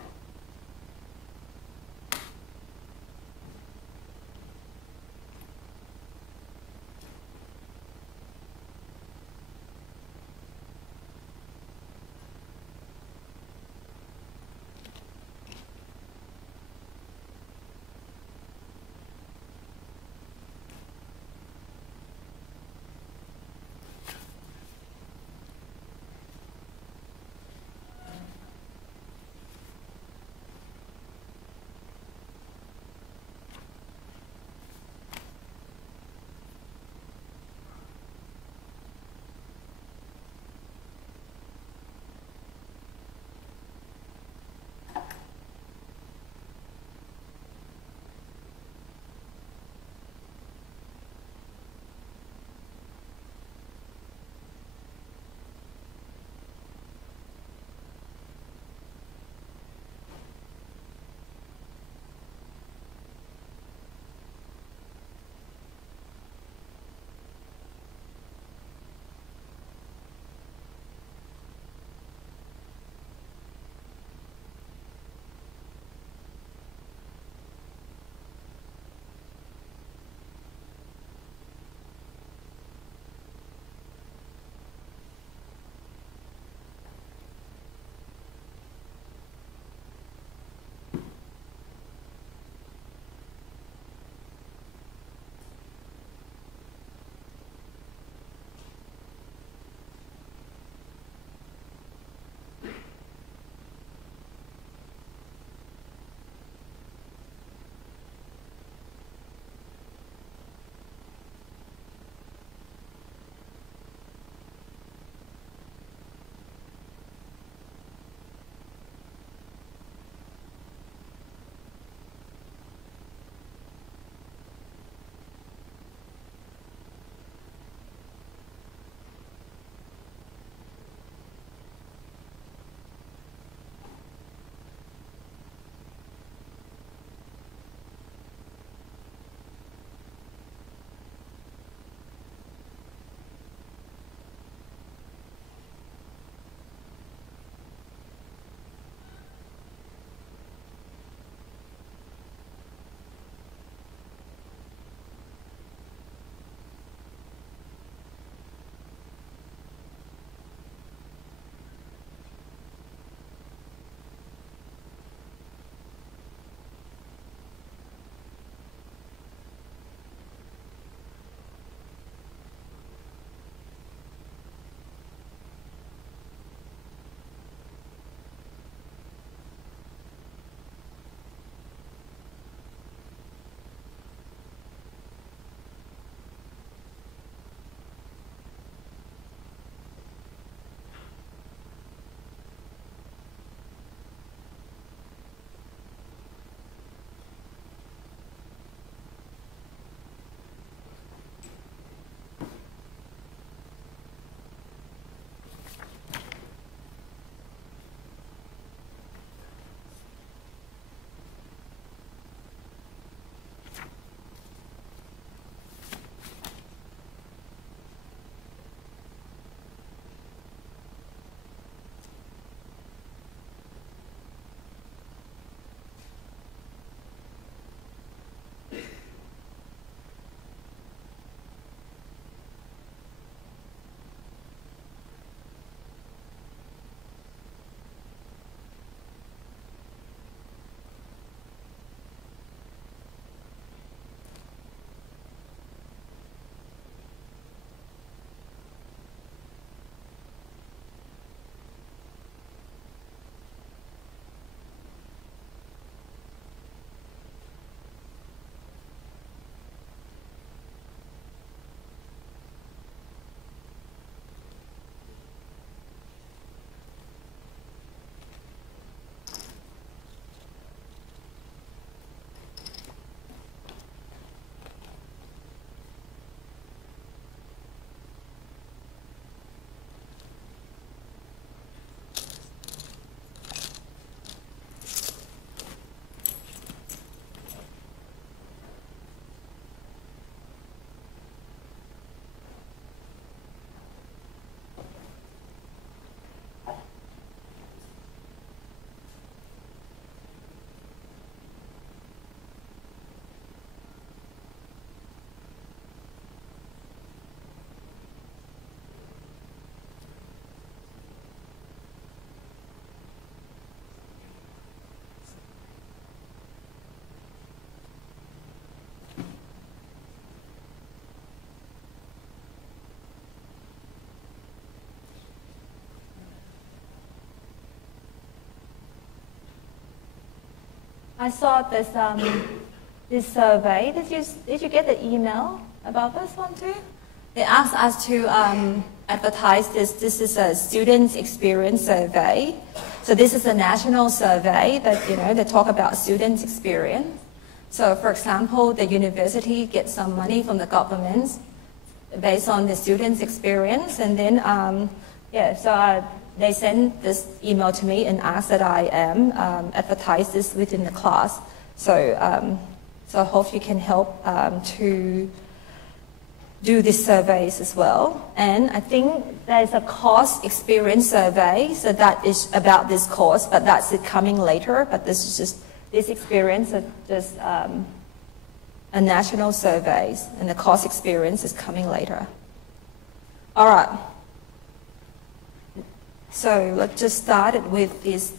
I saw this this survey. Did you get the email about this one too? They asked us to advertise this. This is a student experience survey. So this is a national survey that, they talk about student experience. So for example, the university gets some money from the government based on the students' experience. And then, they sent this email to me and asked that I advertise this within the class. So, I hope you can help to do these surveys as well. And I think there's a course experience survey, so that is about this course, but that's coming later. But this is just, this experience is just a national surveys, and the course experience is coming later. All right. So let's just start it with this.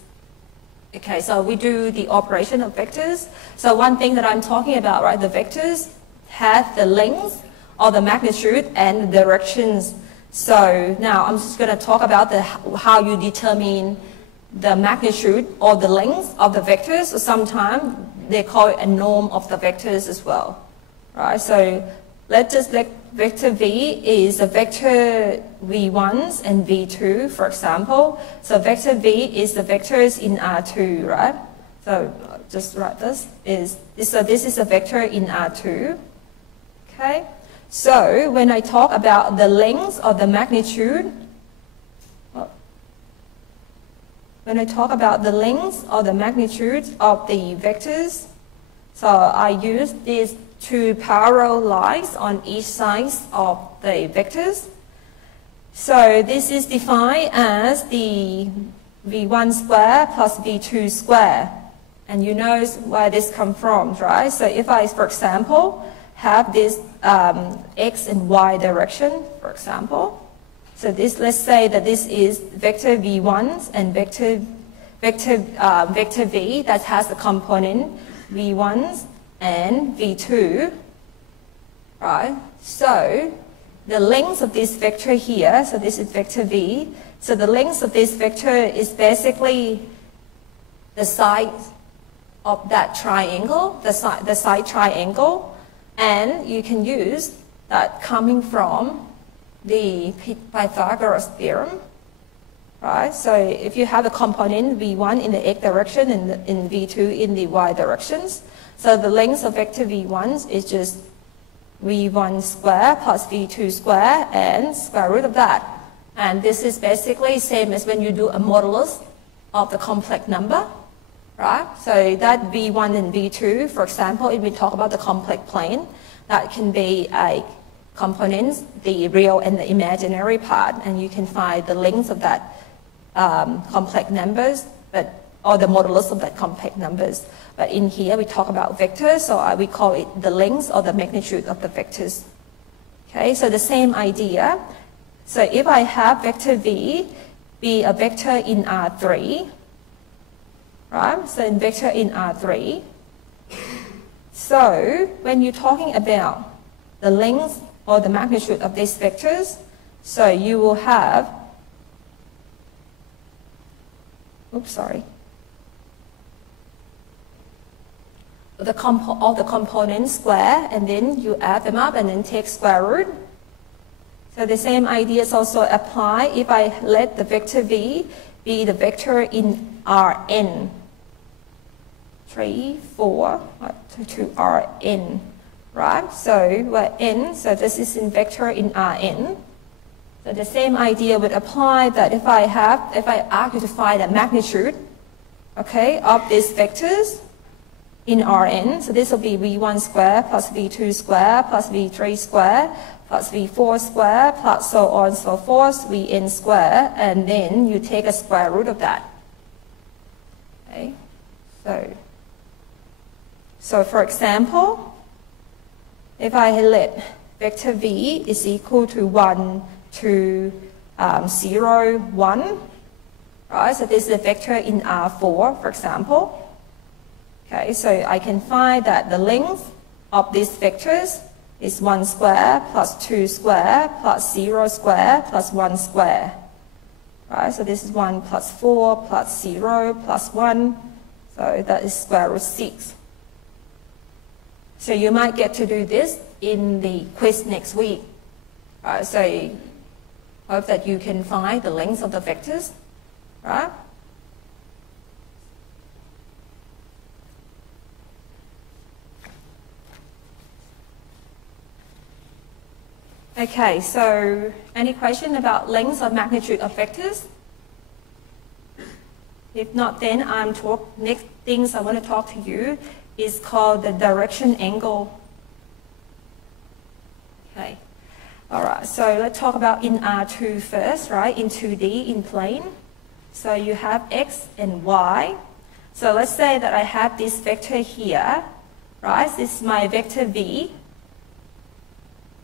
Okay, so we do the operation of vectors. So one thing that I'm talking about, right, the vectors have the length or the magnitude and the directions. So now I'm just going to talk about how you determine the magnitude or the length of the vectors. So sometimes they call it a norm of the vectors as well, right? So let's just let vector V is a vector V1s and V2, for example. So vector V is the vectors in R2, right? So just write this. So this is a vector in R2, okay? So when I talk about the length or the magnitude, when I talk about the length or the magnitude of the vectors, so I use these two parallel lines on each side of the vectors. So this is defined as the V1 square plus V2 square. And you know where this comes from, right? So if I, for example, have this x and y direction, for example. So this, let's say that this is vector V1 and vector V that has the component V1 and V2, right? So the length of this vector here, so this is vector V, so the length of this vector is basically the side of that triangle, the side triangle, and you can use that coming from the Pythagoras theorem, right? So if you have a component V1 in the x direction and in V2 in the y directions, so the length of vector V1 is just V1 square plus V2 square and square root of that. And this is basically same as when you do a modulus of the complex number, right? So that V1 and V2, for example, if we talk about the complex plane, that can be a components, the real and the imaginary part, and you can find the length of that complex numbers, or the modulus of that complex numbers. But in here we talk about vectors, so we call it the length or the magnitude of the vectors. Okay, so the same idea. So if I have vector V be a vector in R3, right? So in vector in R3. So when you're talking about the length or the magnitude of these vectors, so you will have, all the components square, and then you add them up and then take square root. So the same ideas also apply if I let the vector V be the vector in Rn. 3, 4, to Rn, right? So we're n, so this is in vector in Rn. So the same idea would apply that if I ask you to find the magnitude, okay, of these vectors in Rn, so this will be V1 square plus V2 square plus V3 square plus V4 square plus so on and so forth, Vn square, and then you take a square root of that. Okay, so for example, if I let vector V is equal to 1 to 0, 1, right? So this is a vector in R4, for example. Okay, so I can find that the length of these vectors is 1 square plus 2 square plus 0 square plus 1 square. Right, so this is 1 plus 4 plus 0 plus 1. So that is square root 6. So you might get to do this in the quiz next week. So hope that you can find the length of the vectors, right? Okay, so any question about length or magnitude of vectors? If not, then next things I want to talk to you is called the direction angle. Okay, all right, so let's talk about in R2 first, right? In 2D, in plane. So you have X and Y. So let's say that I have this vector here, right? This is my vector V.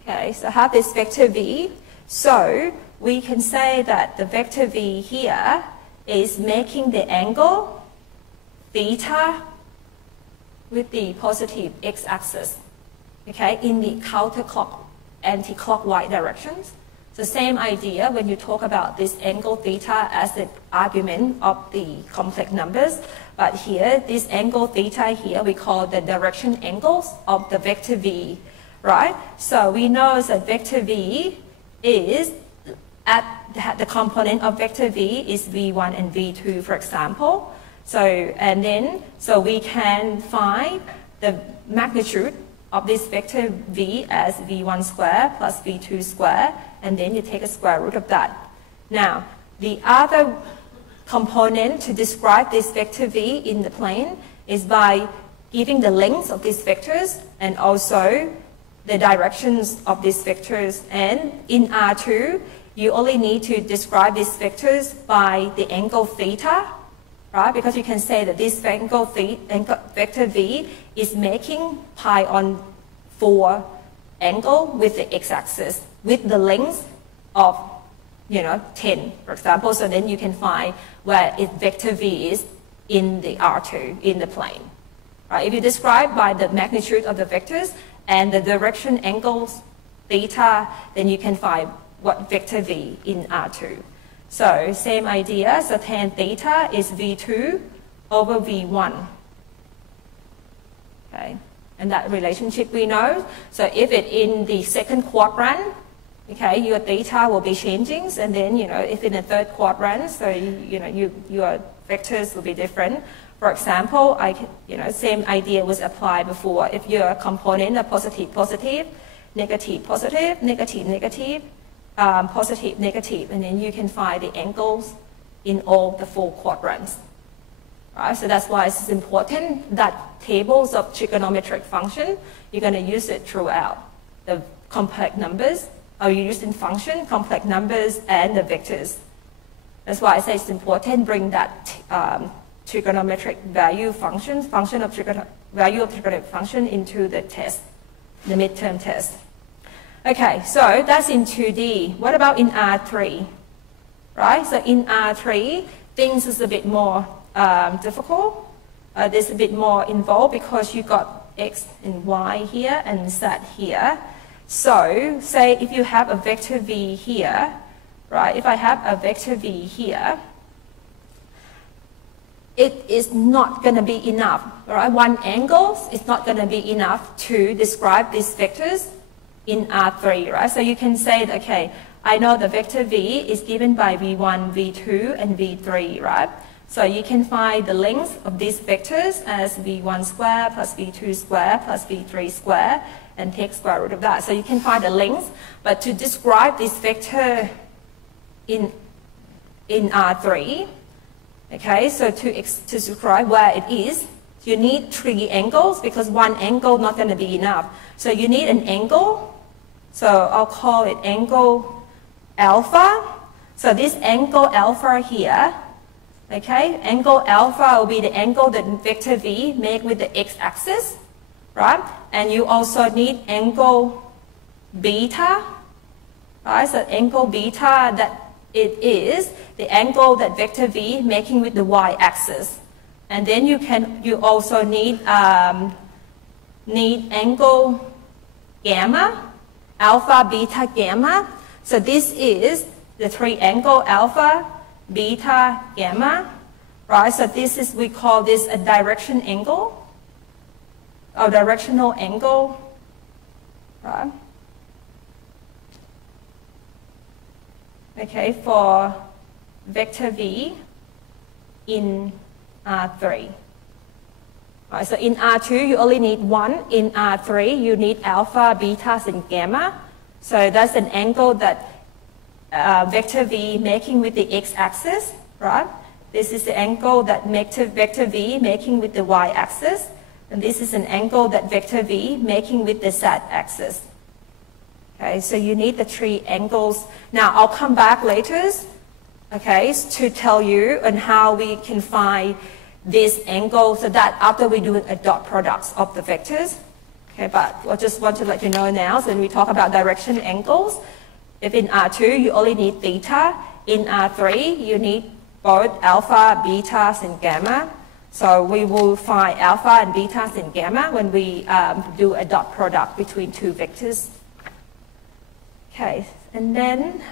Okay, so I have this vector V. So we can say that the vector V here is making the angle theta with the positive x-axis, okay, in the anti-clockwise directions. The same idea when you talk about this angle theta as the argument of the complex numbers, but here, this angle theta here, we call the direction angles of the vector V, right? So we know that vector V is the component of vector V is V1 and V2, for example. So we can find the magnitude of this vector V as V1 square plus V2 square, and then you take a square root of that. Now, the other component to describe this vector V in the plane is by giving the length of these vectors and also the directions of these vectors. And in R2, you only need to describe these vectors by the angle theta, right? Because you can say that this vector V is making pi on 4 angle with the x-axis with the length of 10, for example. So then you can find where vector V is in the R2, in the plane. Right? If you describe by the magnitude of the vectors and the direction angles theta, then you can find what vector V in R2. So same idea, so tan theta is V2 over V1. Okay, and that relationship we know. So if it's in the second quadrant, okay, your theta will be changing, and then if in the third quadrant, so your vectors will be different. For example, same idea was applied before. If your component are positive, positive, negative, positive, negative, negative, positive, negative, and then you can find the angles in all the 4 quadrants. Right? So that's why it's important that tables of trigonometric function, you're going to use it throughout the complex numbers, or you use in function, complex numbers, and the vectors. That's why I say it's important bring that trigonometric value function of value of trigonometric function into the test, the midterm test. Okay, so that's in 2D. What about in R3? Right, so in R3, things is a bit more difficult. There's a bit more involved because you got X and Y here and Z here. So say if you have a vector V here, right, if I have a vector V here, it is not going to be enough, right? One angle is not going to be enough to describe these vectors in R3, right? So you can say, okay, I know the vector V is given by V1, V2, and V3, right? So you can find the length of these vectors as V1 square plus V2 square plus V3 square, and take square root of that. So you can find the length, but to describe this vector in R3, okay, so to describe where it is, you need 3 angles because one angle not going to be enough. So you need an angle. So I'll call it angle alpha. So this angle alpha here, okay, angle alpha will be the angle that vector V make with the x-axis, right? And you also need angle beta, right? So angle beta, that it is the angle that vector V making with the y-axis. And then you also need angle gamma, alpha, beta, gamma. So this is the 3 angle alpha, beta, gamma, right? So this is, we call this a direction angle, or directional angle, right? Okay, for vector v in R3. Right, so in R2, you only need 1. In R3, you need alpha, betas, and gamma. So that's an angle that vector v making with the x-axis, right? This is the angle that vector v making with the y-axis. And this is an angle that vector v making with the z-axis. Okay, so you need the 3 angles. Now, I'll come back later, okay, to tell you on how we can find this angle, so that after we're doing a dot products of the vectors. Okay, but I just want to let you know now, so when we talk about direction angles, if in R2 you only need theta, in R3 you need both alpha, betas, and gamma. So we will find alpha and betas and gamma when we do a dot product between 2 vectors. Okay, and then,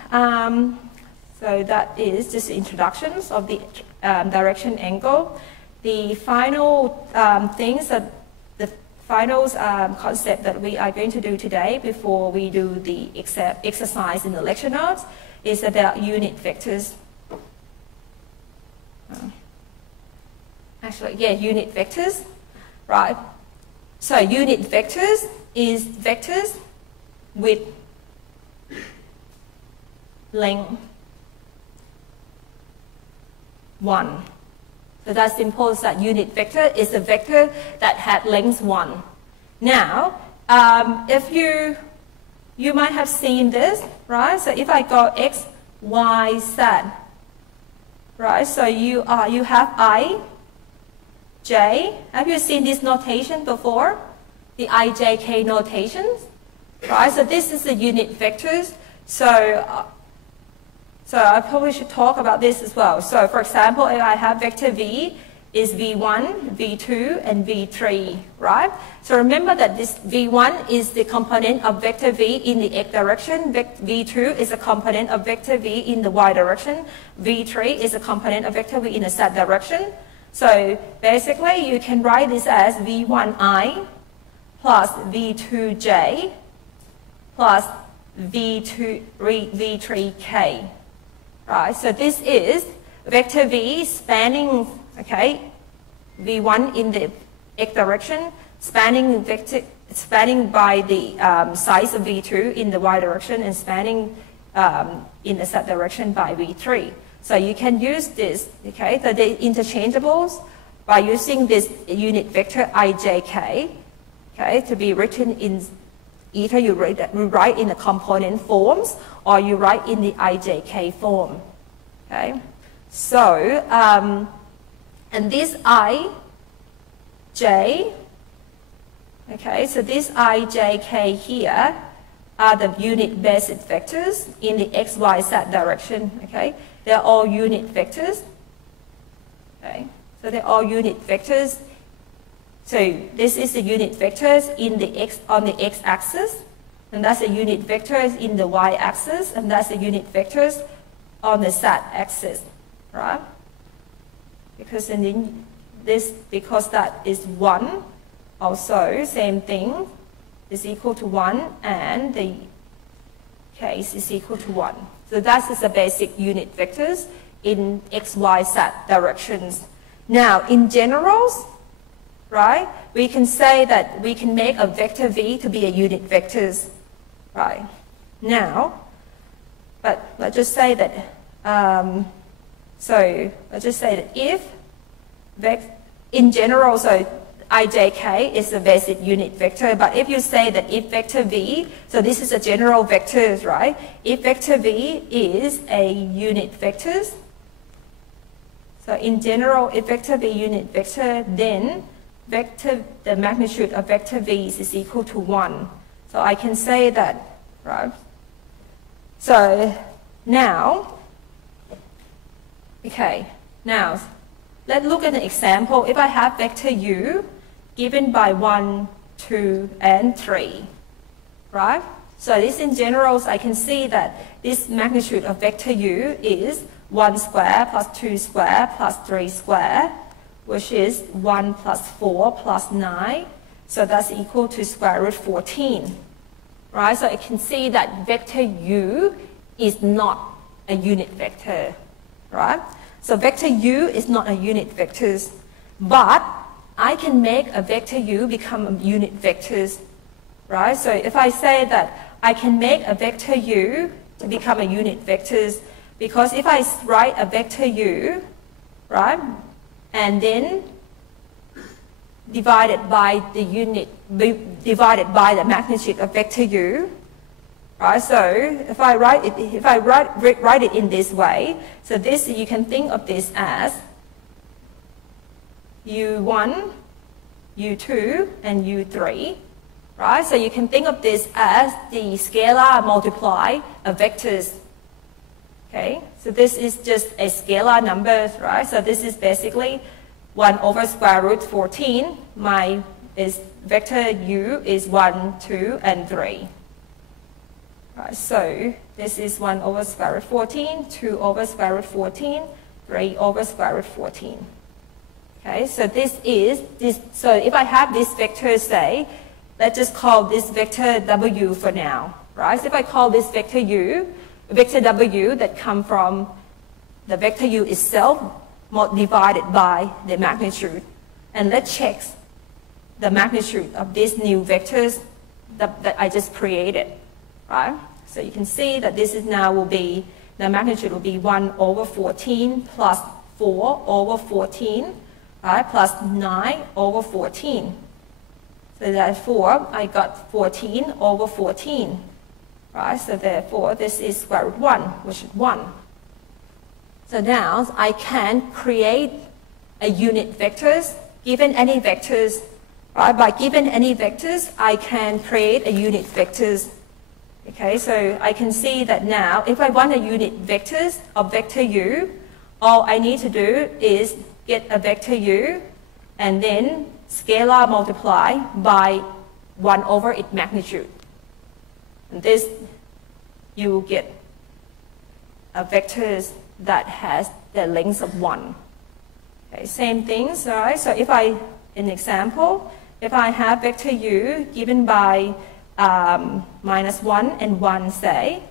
so that is just introductions of the direction angle. The final things that the final concept that we are going to do today before we do the exercise in the lecture notes is about unit vectors. Unit vectors, right? So unit vectors is vectors with length 1. So that's simple as that unit vector is a vector that had length 1. Now, if you might have seen this, right? So if I go x, y, z, right? So you have I, j. Have you seen this notation before? The I, j, k notations, right? So this is the unit vectors. So I probably should talk about this as well. So for example, if I have vector v is v1, v2, and v3, right? So remember that this v1 is the component of vector v in the x direction, v2 is a component of vector v in the y direction, v3 is a component of vector v in the z direction. So basically you can write this as v1i plus v2j plus v3k. Right, so this is vector v spanning, okay, v1 in the x direction, spanning by the size of v2 in the y direction, and spanning in the z direction by v3. So you can use this, okay, so they're interchangeables by using this unit vector ijk, okay, to be written in either you write in the component forms or you write in the ijk form. Okay, so and this I, j, okay, so this I, j, k here are the unit basis vectors in the x, y, z direction. Okay, they're all unit vectors. Okay, so they're all unit vectors. So this is the unit vectors in the x on the x-axis, and that's the unit vectors in the y-axis, and that's the unit vectors on the z-axis, right? Because because that is 1, also same thing is equal to 1, and the case is equal to 1. So that is the basic unit vectors in x, y, z directions. Now in generals, right, we can say that we can make a vector v to be a unit vectors, right? Now, but let's just say that, so let's just say that if, in general, so ijk is the basic unit vector, but if you say that if vector v, so this is a general vectors, right? If vector v is a unit vectors, so in general, if vector v unit vector, then the magnitude of vector v is equal to 1. So I can say that, right? So now, okay, now let's look at an example. If I have vector u given by 1, 2, and 3, right? So this in general, I can see that this magnitude of vector u is 1 square plus 2 square plus 3 square, which is 1 plus 4 plus 9. So that's equal to square root 14. Right? So you can see that vector u is not a unit vector. Right? So vector u is not a unit vector, but I can make a vector u become a unit vectors. Right? So if I say that I can make a vector u to become a unit vectors, because if I write a vector u, right, and then divided by the unit, divided by the magnitude of vector u, right? So if I write it in this way, so this you can think of this as u1, u2, and u3. Right? So you can think of this as the scalar multiply of vectors. Okay? So this is just a scalar number, right? So this is basically 1 over square root 14. My vector u is 1, 2, and 3. Right? So this is 1 over square root 14, 2 over square root 14, 3 over square root 14. Okay? So this is this. So if I have this vector, say, let's just call this vector w for now, right? So if I call this vector u, vector w that come from the vector u itself divided by the magnitude. And let's check the magnitude of these new vectors that I just created, right? So you can see that this is now will be, the magnitude will be 1 over 14 plus 4 over 14, right? Plus 9 over 14. So therefore, I got 14 over 14, right? So therefore, this is square root 1, which is 1. So now, I can create a unit vectors, given any vectors, right? By given any vectors, I can create a unit vectors. Okay, so I can see that now, if I want a unit vectors of vector u, all I need to do is get a vector u, and then scalar multiply by 1 over its magnitude. And this, you will get a vector that has the length of 1. Okay, same things, all right? So if I, in example, if I have vector u given by minus 1 and 1, say,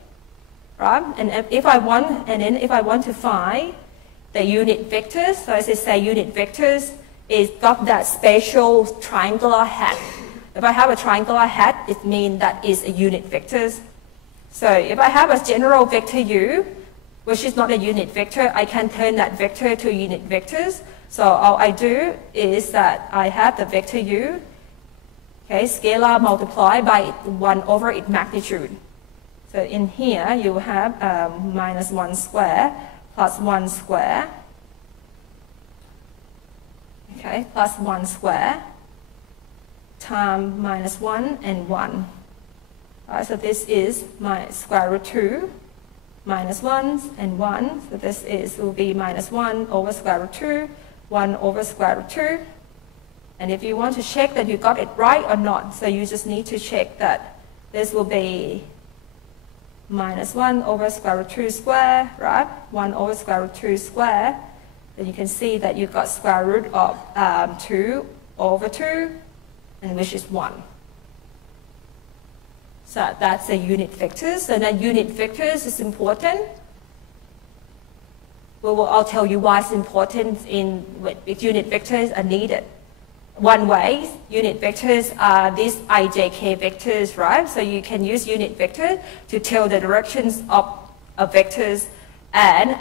right? And if I want to find the unit vectors, so as I say unit vectors, is got that special triangular hat. If I have a triangular hat, it means that is a unit vectors. So if I have a general vector u, which is not a unit vector, I can turn that vector to unit vectors. So all I do is that I have the vector u, okay, scalar multiply by 1 over its magnitude. So in here you have minus 1 square plus 1 square. Okay, plus 1 square times minus 1 and 1. Right, so this is my square root 2 minus 1 and 1. So this will be minus 1 over square root 2, 1 over square root 2. And if you want to check that you got it right or not, so you just need to check that this will be minus 1 over square root 2 square, right? 1 over square root 2 square. Then you can see that you got square root of 2 over 2, and which is 1. So that's a unit vectors. So that unit vectors is important. Well, I'll tell you why it's important with unit vectors are needed. One way, unit vectors are these ijk vectors, right? So you can use unit vector to tell the directions of vectors. And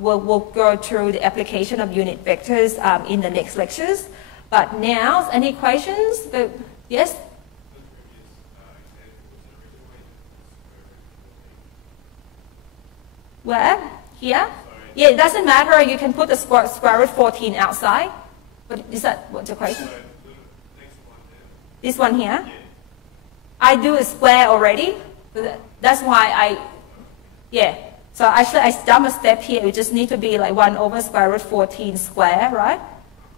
we'll go through the application of unit vectors in the next lectures. But now, any questions? Yes? Where? Here? Yeah, it doesn't matter. You can put the square root 14 outside. But is that what's the question? This one here? Yeah. I do a square already. That's why yeah. So actually I jump a step here. We just need to be like 1 over square root 14 square, right?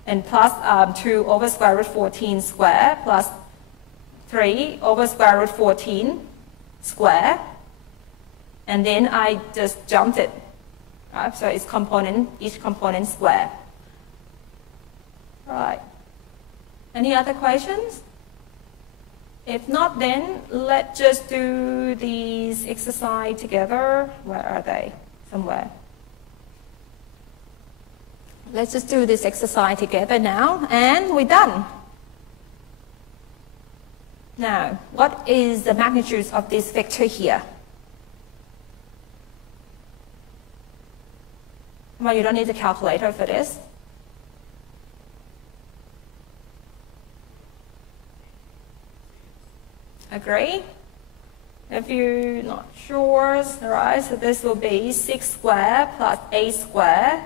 And plus 2 over square root 14 square plus 3 over square root 14 square. And then I just jumped it Right? So it's each component square. Right. Any other questions? If not, then let's just do these exercise together. Where are they? Somewhere. Let's just do this exercise together now, and we're done. Now, what is the magnitude of this vector here? Well, you don't need a calculator for this. Agree? If you're not sure, right, so this will be 6 squared plus 8 squared,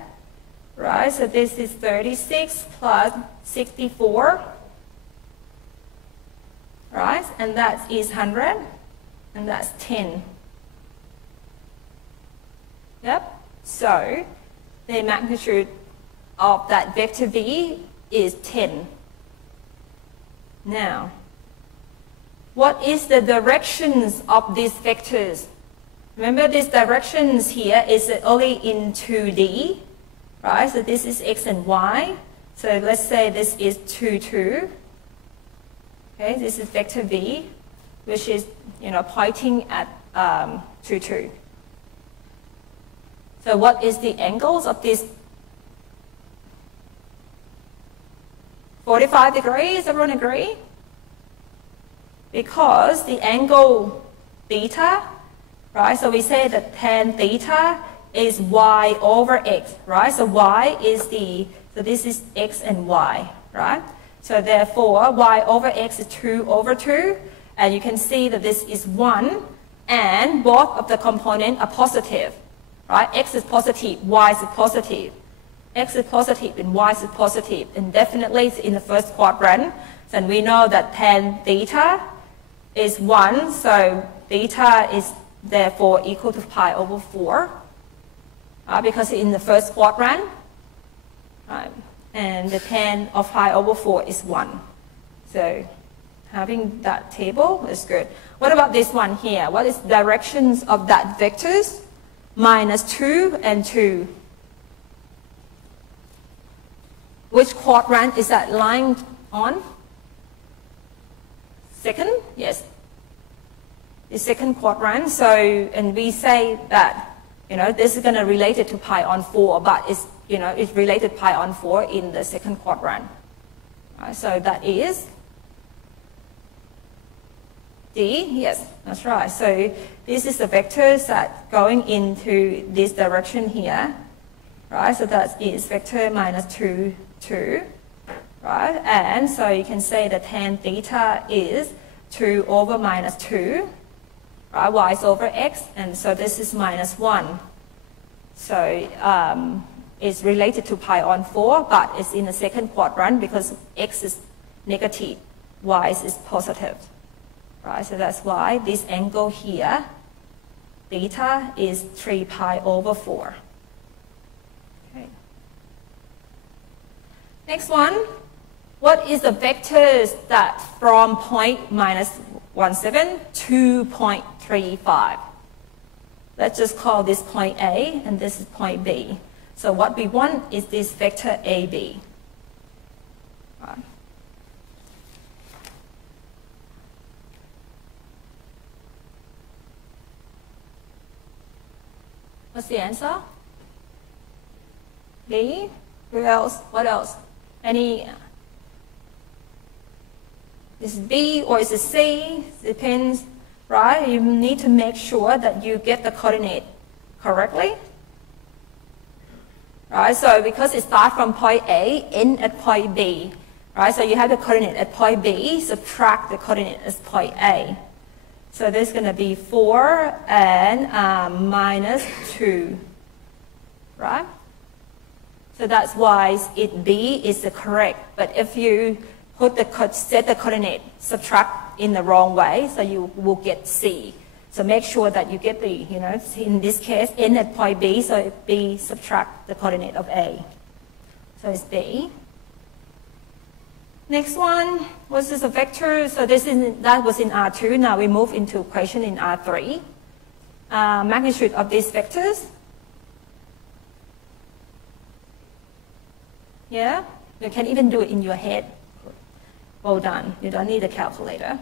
right? So this is 36 plus 64, right? And that is 100, and that's 10. Yep. So the magnitude of that vector v is 10. Now, what is the directions of these vectors? Remember, these directions here is only in 2D, right? So this is x and y. So let's say this is 2, 2. Okay, this is vector v, which is, pointing at 2, 2. So what is the angles of this? 45 degrees, everyone agree? Because the angle theta, right? So we say that tan theta is y over x, right? So y is so this is x and y, right? So therefore, y over x is 2 over 2, and you can see that this is 1, and both of the components are positive, right? X is positive, y is positive. X is positive and y is positive, and definitely it's in the first quadrant. And we know that tan theta is 1, so theta is therefore equal to pi over 4, because in the first quadrant, and the tan of pi over 4 is 1. So having that table is good. What about this one here? What is directions of that vectors? Minus 2 and 2. Which quadrant is that lying on? Second, yes, the second quadrant. So, and we say that, this is going to relate it to pi on 4, but it's, it's related pi on 4 in the second quadrant. So that is D, yes, that's right. So this is the vectors that going into this direction here, right? So that is vector minus 2, 2. Right? And so you can say that tan theta is 2 over minus 2, right? Y is over x, and so this is minus 1. So it's related to pi on 4, but it's in the second quadrant because x is negative, y is positive. Right? So that's why this angle here, theta, is 3 pi over 4. Okay. Next one. What is the vectors that from point minus 17 to point 35? Let's just call this point A, and this is point B. So what we want is this vector AB. Right. What's the answer? B? Who else? What else? Any? Is it B or is it C? Depends, right? You need to make sure that you get the coordinate correctly. Right, so because it starts from point A, end at point B. Right, so you have the coordinate at point B, subtract the coordinate at point A. So this is going to be 4 and minus 2. Right? So that's why B is the correct. But if you set the coordinate, subtract in the wrong way, so you will get C. So make sure that you get the, in this case, end at point B, so B subtract the coordinate of A. So it's B. Next one, what's this a vector? So that was in R2. Now we move into equation in R3. Magnitude of these vectors. Yeah? You can even do it in your head. Well done. You don't need a calculator.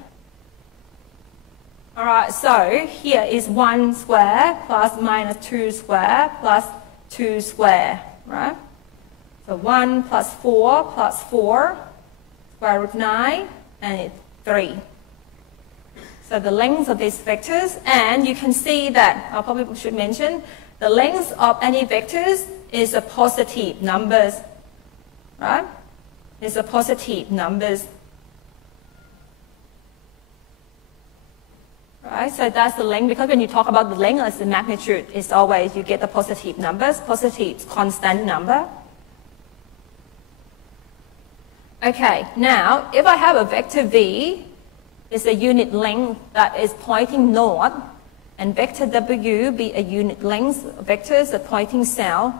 All right, so here is 1 square plus minus 2 square plus 2 square, right? So 1 plus 4 plus 4, square root 9, and it's 3. So the length of these vectors, and you can see that, I probably should mention, the length of any vectors is a positive numbers, right? It's a positive numbers. Right, so that's the length, because when you talk about the length as the magnitude, it's always you get the positive numbers, positive constant number. Okay, now if I have a vector v, it's a unit length that is pointing north, and vector w be a unit length vectors that pointing south.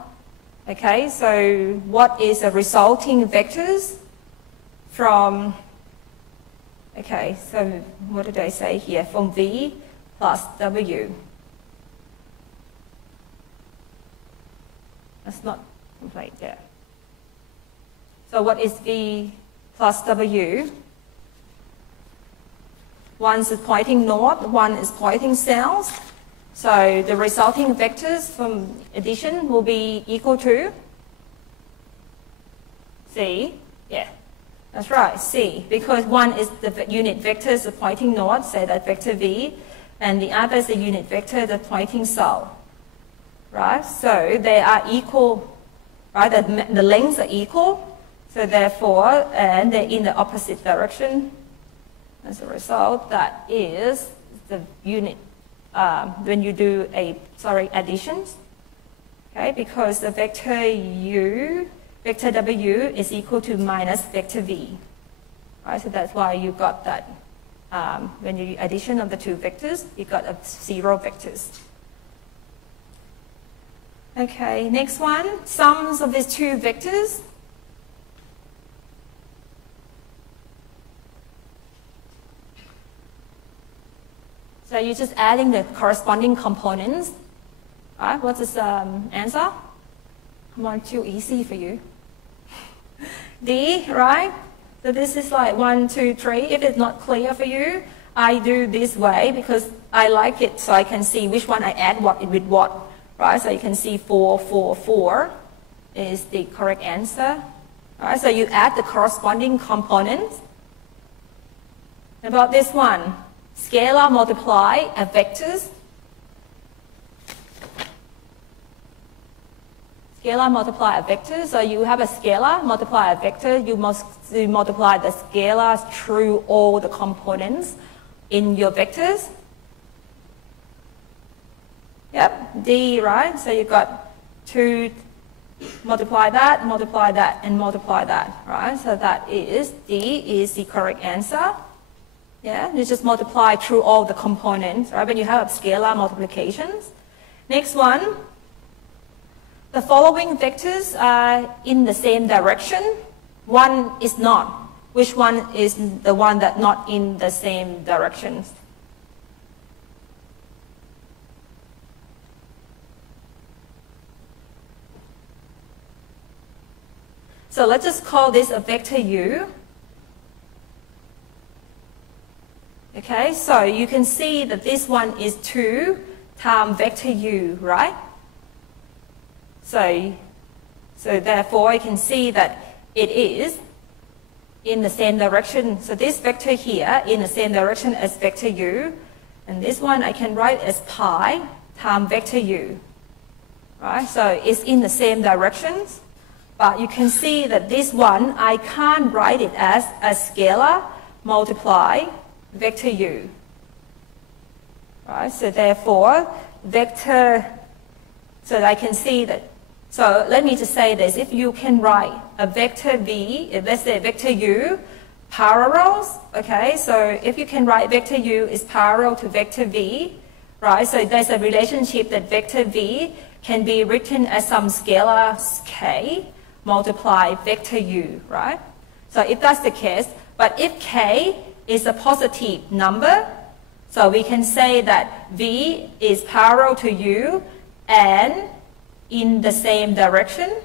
Okay, so what is the resulting vectors from? Okay, so what did I say here? From v plus w. That's not complete yet. So what is v plus w? One is pointing north, one is pointing south. So the resulting vectors from addition will be equal to c. Yeah. That's right, C, because one is the unit vector that's pointing north, say that vector V, and the other is the unit vector that's pointing south, right? So they are equal, right? The lengths are equal, so therefore, and they're in the opposite direction. As a result, that is the unit, when you do additions, okay? Because the vector U, vector W is equal to minus vector V. Right, so that's why you got that. When you addition of the two vectors, you got a 0 vectors. Okay, next one, sums of these two vectors. So you're just adding the corresponding components. Right, what's this answer? Come on, too easy for you. D, right? So this is like 1, 2, 3. If it's not clear for you, I do this way because I like it so I can see which one I add what with what. Right? So you can see 4, 4, 4 is the correct answer. Right? So you add the corresponding components. About this one, scalar multiply a vectors. Scalar multiply a vector, so you have a scalar multiply a vector, you must multiply the scalars through all the components in your vectors. Yep, D, right? So you've got 2, multiply that, and multiply that, right? So that is, D is the correct answer. Yeah, you just multiply through all the components, right? When you have scalar multiplications. Next one. The following vectors are in the same direction. One is not. Which one is the one that's not in the same directions? So let's just call this a vector U. Okay, so you can see that this one is 2 times vector U, right? So therefore, you can see that it is in the same direction. So this vector here in the same direction as vector U, and this one I can write as pi times vector U. Right? So it's in the same directions, but you can see that this one I can't write it as a scalar multiply vector U. Right? So therefore, vector, so I can see that. So let me just say this, if you can write a vector V, let's say vector U, parallels, okay, so if you can write vector U is parallel to vector V, right, so there's a relationship that vector V can be written as some scalar K multiply vector U, right? So if that's the case, but if K is a positive number, so we can say that V is parallel to U and in the same direction.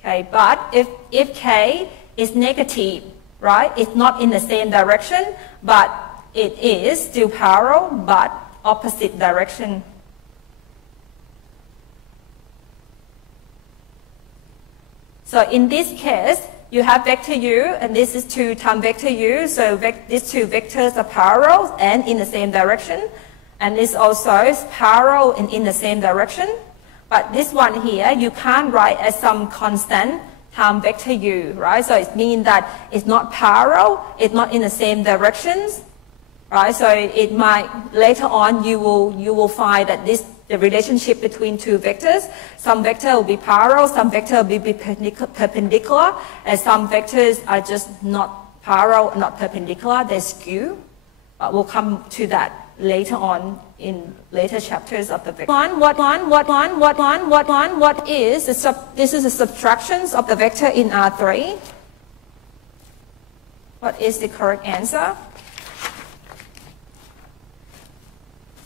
Okay, but if k is negative, right, it's not in the same direction, but it is still parallel, but opposite direction. So in this case, you have vector u, and this is 2 times vector u, so these two vectors are parallel and in the same direction, and this also is parallel and in the same direction. But this one here, you can't write as some constant times vector u, right? So it means that it's not parallel, it's not in the same directions, right? So it might, later on, you will find that the relationship between two vectors, some vector will be parallel, some vector will be perpendicular, and some vectors are just not parallel, not perpendicular, they skew. But we'll come to that later on in later chapters of the vector. What is this is the subtractions of the vector in R3. What is the correct answer?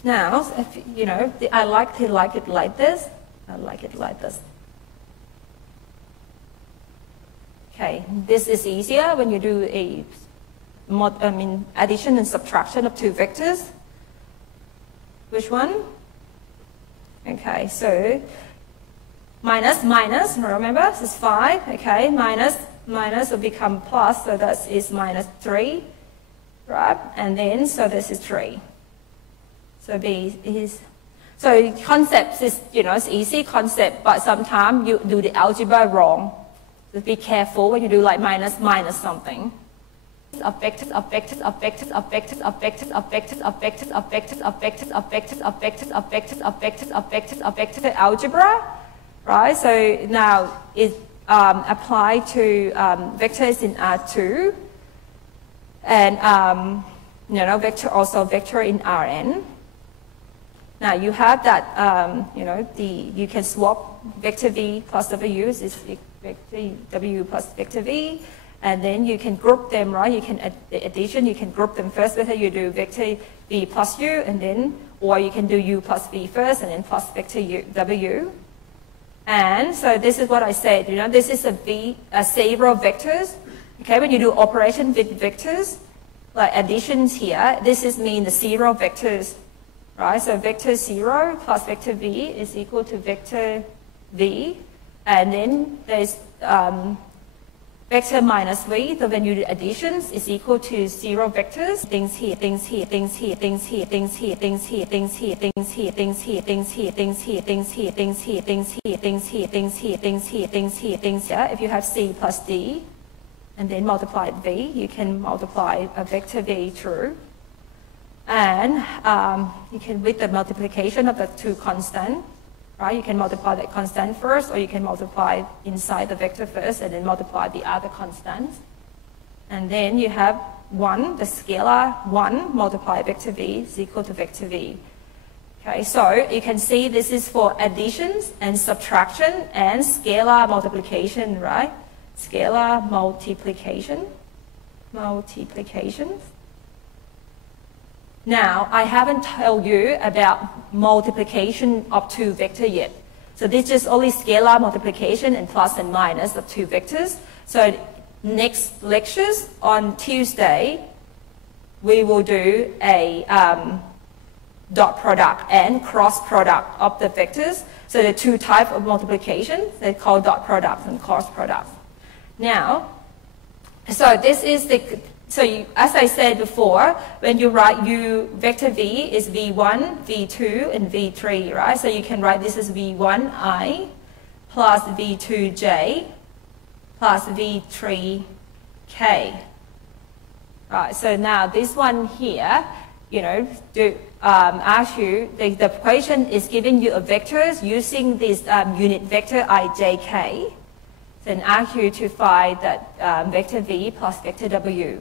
Now, you know, I like it like this. I like it like this. Okay, this is easier when you do a addition and subtraction of two vectors. Which one? Okay, so minus, remember, this is 5. Okay, minus will become plus, so that is minus 3, right? And then, so this is 3. So B is, so concepts is, you know, it's easy concept, but sometimes you do the algebra wrong. So be careful when you do like minus something. Of vectors, algebra, right? So now it applied to vectors in R2, and you know, vector in Rn. Now you have that, you know, you can swap vector v plus w is vector w plus vector v, and then you can group them, right? You can addition, you can group them first, whether you do vector v plus u, and then, or you can do u plus v first, and then plus vector w. And so this is what I said, you know, this is a several vectors. Okay, when you do operation with vectors, like additions here, this is mean the zero vectors. Right, so vector 0 plus vector v is equal to vector v, and then there's vector minus v, so when you do additions, is equal to 0 vectors, things here, things here, things here, things here, things here, things here, things here, things here, things here, things here, things here, things here, things here, things here, things here, things here, things here, things here, things here. If you have c plus d, and then multiply v, you can multiply a vector v through. And you can, with the multiplication of the two constants, right? You can multiply that constant first, or you can multiply inside the vector first, and then multiply the other constants. And then you have 1, the scalar 1 multiplied vector v is equal to vector v. Okay, so you can see this is for additions and subtraction and scalar multiplication, right? Scalar multiplication. Now, I haven't told you about multiplication of two vectors yet. So this is only scalar multiplication and plus and minus of two vectors. So next lectures on Tuesday, we will do a dot product and cross product of the vectors. So the two types of multiplication, they're called dot products and cross products. Now, so this is the, so you, as I said before, when you write vector v is v1, v2, and v3, right? So you can write this as v1i plus v2j plus v3k. Right, so now this one here, you know, ask you, the equation is giving you a vectors using this unit vector ijk. Then ask you to find that vector v plus vector w.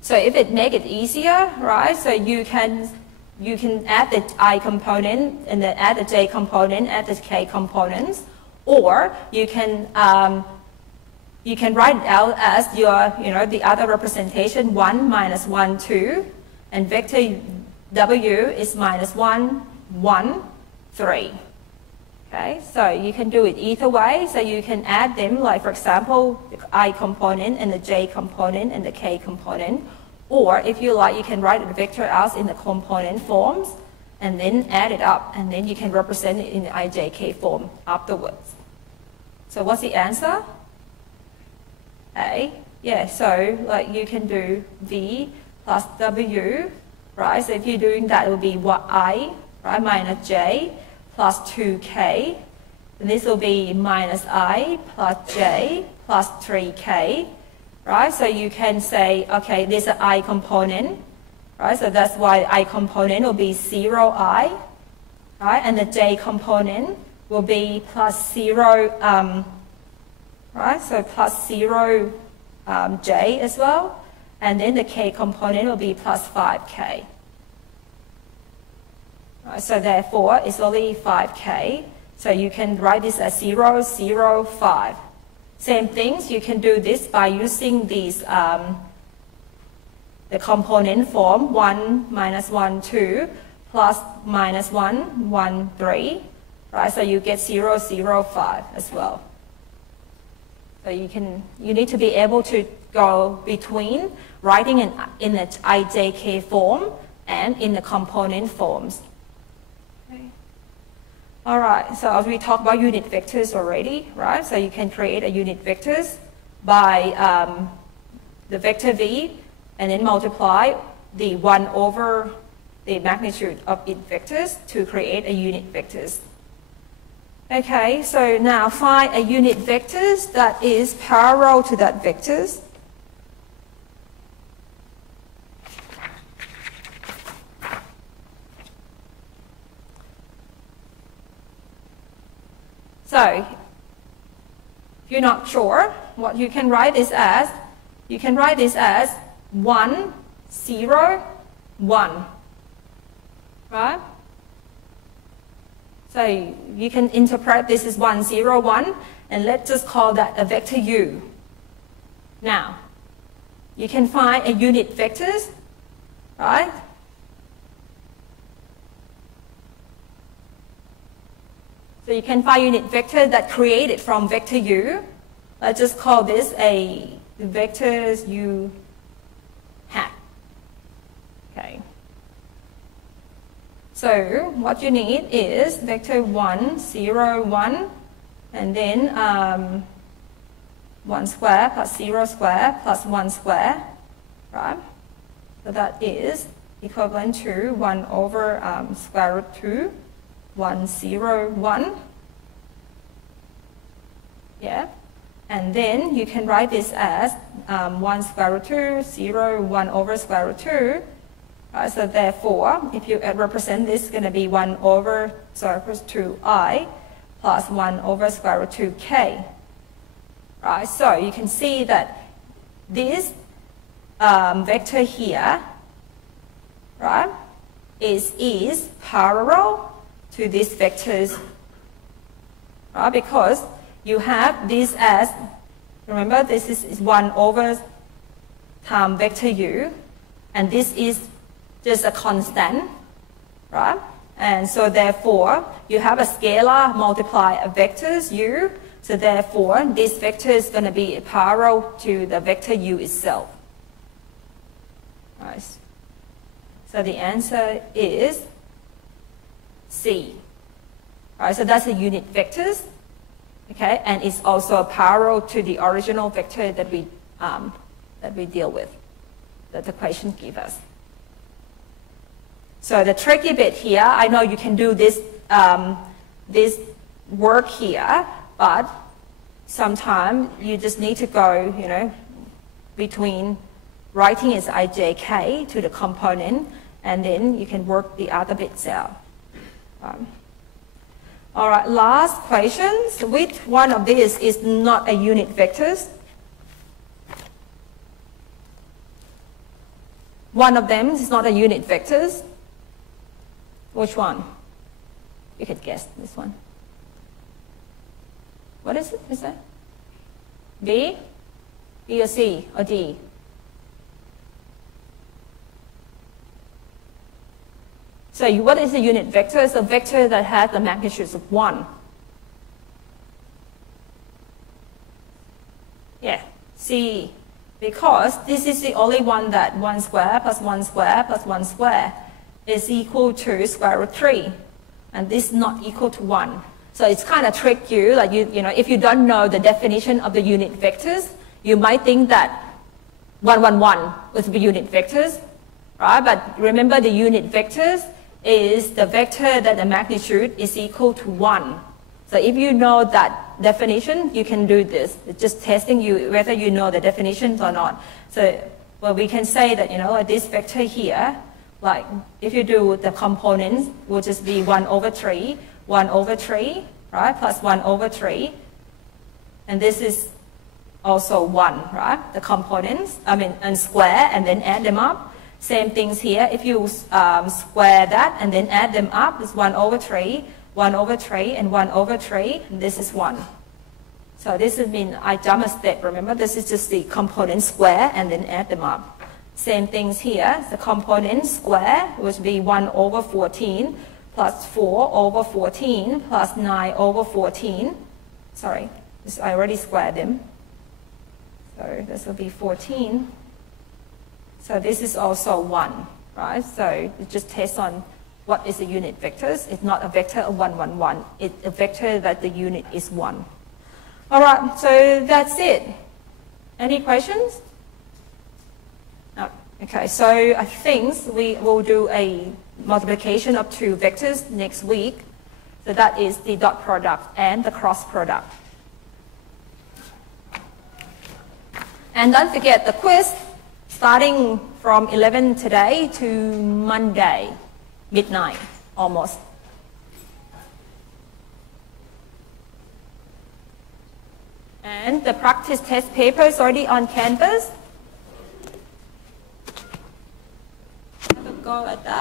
So if it make it easier, right? So you can add the I component and then add the j component, add the k components, or you can write it out as your, you know, the other representation 1 minus 1, 2, and vector w is minus 1, 1, 3. Okay, so you can do it either way. So you can add them, like for example, the I component and the j component and the k component. Or if you like, you can write the vector out in the component forms and then add it up, and then you can represent it in the ijk form afterwards. So what's the answer? A. Yeah, so like you can do v plus w, right? So if you're doing that, it will be what I, right, minus j plus 2k. And this will be minus I plus j plus 3k, right? So you can say, okay, this is an I component, right? So that's why I component will be 0i, right? And the j component will be plus 0, right? So plus 0 j as well. And then the k component will be plus 5k. Right, so therefore, it's only 5k. So you can write this as 0, 0, 5. Same things, you can do this by using these, the component form 1, minus 1, 2, plus minus 1, 1, 3. Right, so you get 0, 0, 5 as well. So you need to be able to go between writing in the ijk form and in the component forms. Okay. All right, so we talked about unit vectors already, right? So you can create a unit vectors by the vector v and then multiply the 1 over the magnitude of its vectors to create a unit vectors. Okay, so now find a unit vectors that is parallel to that vectors. So, if you're not sure, what you can write this as, 1, 0, 1, right? So you can interpret this as 1, 0, 1, and let's just call that a vector u. Now, you can find a unit vectors, right? So you can find unit vector that created from vector u. Let's just call this the vectors u hat. Okay. So what you need is vector 1, 0, 1, and then 1 square plus 0 square plus 1 square, right? So that is equivalent to 1 over square root 2, 1, 0, 1. Yeah. And then you can write this as 1 square root 2, 0, 1 over square root 2. Right, so therefore, if you represent this, it's going to be 1 over square root 2i plus 1 over square root 2k. Right, so you can see that this vector here, right, is parallel to these vectors, right, because you have this as, remember, this is 1 over times vector u, and this is just a constant, right? And so therefore, you have a scalar multiply a vectors u, so therefore, this vector is going to be parallel to the vector u itself. Right. So the answer is C. All right, so that's the unit vectors, okay, and it's also parallel to the original vector that we deal with, that the question gives us. So the tricky bit here, I know you can do this this work here, but sometimes you just need to go, you know, between writing as ijk to the component, and then you can work the other bits out. All right, last questions. Which one of these is not a unit vectors? One of them is not a unit vectors. Which one? You could guess this one. What is it? Is that B? B or C or D? So what is a unit vector? It's a vector that has the magnitudes of 1. Yeah, C, because this is the only one that 1 square plus 1 square plus 1 square is equal to square root 3. And this is not equal to 1. So it's kind of trick you, like you know, if you don't know the definition of the unit vectors, you might think that 111 would be unit vectors, right? But remember, the unit vectors is the vector that the magnitude is equal to 1. So if you know that definition, you can do this. It's just testing you whether you know the definitions or not. So well, we can say that, you know, like this vector here, like if you do the components, will just be 1 over 3, 1 over 3, right, plus 1 over 3. And this is also 1, right? The components, and square, and then add them up. Same things here. If you square that and then add them up, it's 1 over 3, 1 over 3, and 1 over 3, and this is 1. So this has been, I jump a step, remember? This is just the component square and then add them up. Same things here. The component square would be 1 over 14 plus 4 over 14 plus 9 over 14. Sorry, I already squared them. So this will be 14. So this is also 1, right? So it just tests on what is the unit vectors. It's not a vector of 111. It's a vector that the unit is 1. All right, so that's it. Any questions? No. Okay, so I think we will do a multiplication of 2 vectors next week. So that is the dot product and the cross product. And don't forget the quiz starting from 11 today to Monday, midnight, almost. And the practice test paper is already on Canvas. Have a go at that.